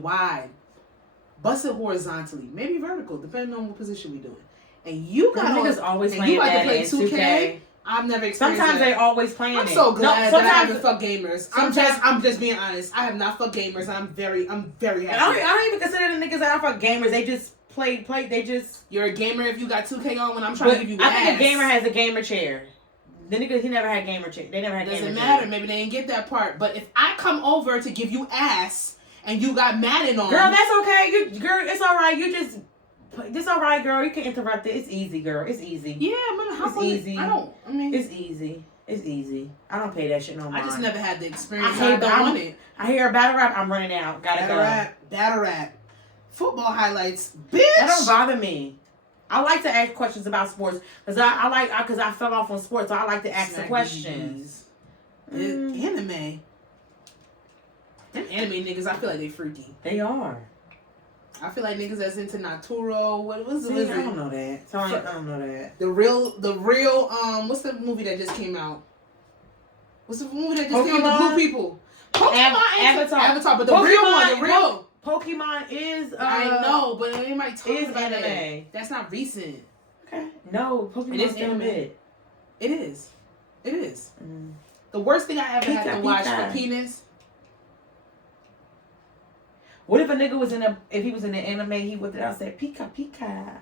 horizontally. Maybe vertical, depending on what position we doing. And you got niggas always and playing you got to that play in 2K. I've never experienced Sometimes that. they always playing it. I'm so glad that I haven't fucked gamers. Sometimes- I'm just being honest. I have not fucked gamers. I'm very And happy. I don't even consider the niggas that are fuck gamers. They just play. They just. You're a gamer if you got 2K on when I'm trying to give you I think ass. a gamer has a gamer chair. The nigga, he never had gamer chair. They never had gamer chair. Doesn't matter. Maybe they didn't get that part. But if I come over to give you ass and you got Madden on, girl, that's okay. Girl, it's all right. It's all right, girl. You can interrupt it. It's easy, girl. It's easy. Yeah, man. How It's easy. It's easy. It's easy. I don't pay that shit no more. I just never had the experience. I I don't want it. I hear a battle rap, I'm running out. Gotta go. Battle rap. Football highlights. Bitch. That don't bother me. I like to ask questions about sports because I fell off on sports, so I like to ask the questions. Anime. Them anime niggas, I feel like they freaky. They are. I feel like niggas that's into Naturo. What was the See, lizard? I don't know that. So I don't know that. The real. What's the movie that just came out? What's the movie that just came out? The blue people. Pokemon. Avatar, but the real one. The real. Pokemon is. I know, but anybody talks about anime. it. That's not recent. Okay. No, Pokemon is anime. It is. It is. The worst thing I ever had to watch for penis. What if a nigga was if he was in an anime, he would have said Pika Pika.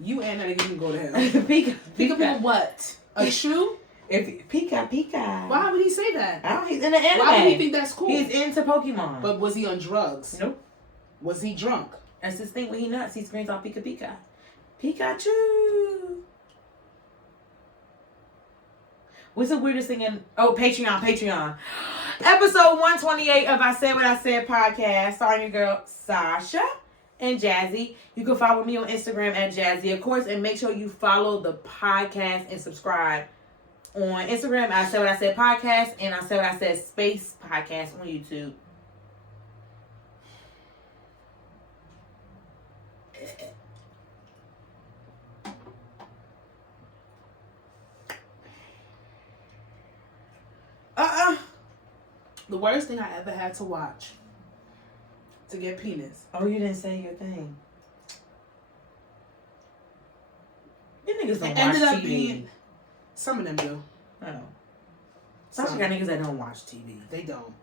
You and that nigga can go to hell. Pika Pika what? A shoe? If Pika Pika. Why would he say that? He's in the anime. Why would he think that's cool? He's into Pokemon. But was he on drugs? Nope. Was he drunk? That's his thing when he nuts. He screams out Pika Pika. Pikachu. What's the weirdest thing in... Oh, Patreon. Episode 128 of I Said What I Said podcast. Starring your girl, Sasha and Jazzy. You can follow me on Instagram at Jazzy, of course. And make sure you follow the podcast and subscribe. On Instagram, I Said What I Said podcast. And I Said What I Said space podcast on YouTube. The worst thing I ever had to watch to get penis. Oh, you didn't say your thing. You niggas don't watch TV. Some of them do. Oh. Sasha got niggas that don't watch TV. They don't.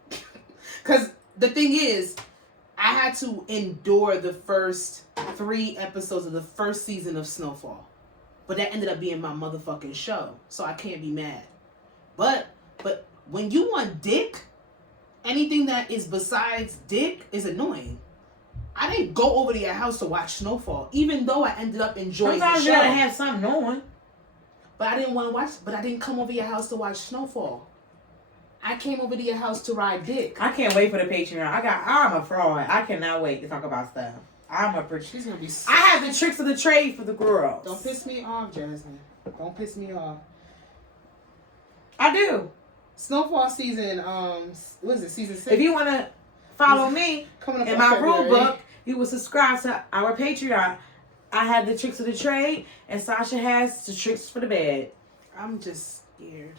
Because the thing is, I had to endure the first 3 episodes of the first season of Snowfall. But that ended up being my motherfucking show. So I can't be mad. But when you want dick, anything that is besides dick is annoying. I didn't go over to your house to watch Snowfall, even though I ended up enjoying Sometimes the you show. gotta have something on. But I didn't want to watch. But I didn't come over your house to watch Snowfall. I came over to your house to ride dick. I can't wait for the Patreon. I'm a fraud. I cannot wait to talk about stuff. She's gonna be. I have the tricks of the trade for the girls. Don't piss me off, Jasmine. Don't piss me off. I do. Snowfall season. What is it? Season 6. If you wanna follow me coming up in in my February. rule book, you will subscribe to our Patreon. I have the tricks of the trade, and Sasha has the tricks for the bed. I'm just scared.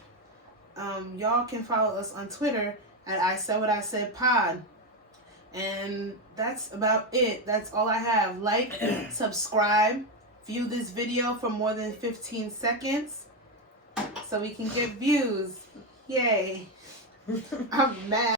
Y'all can follow us on Twitter at I Said What I Said Pod. And that's about it. That's all I have. Like, subscribe, view this video for more than 15 seconds so we can get views. Yay. I'm mad.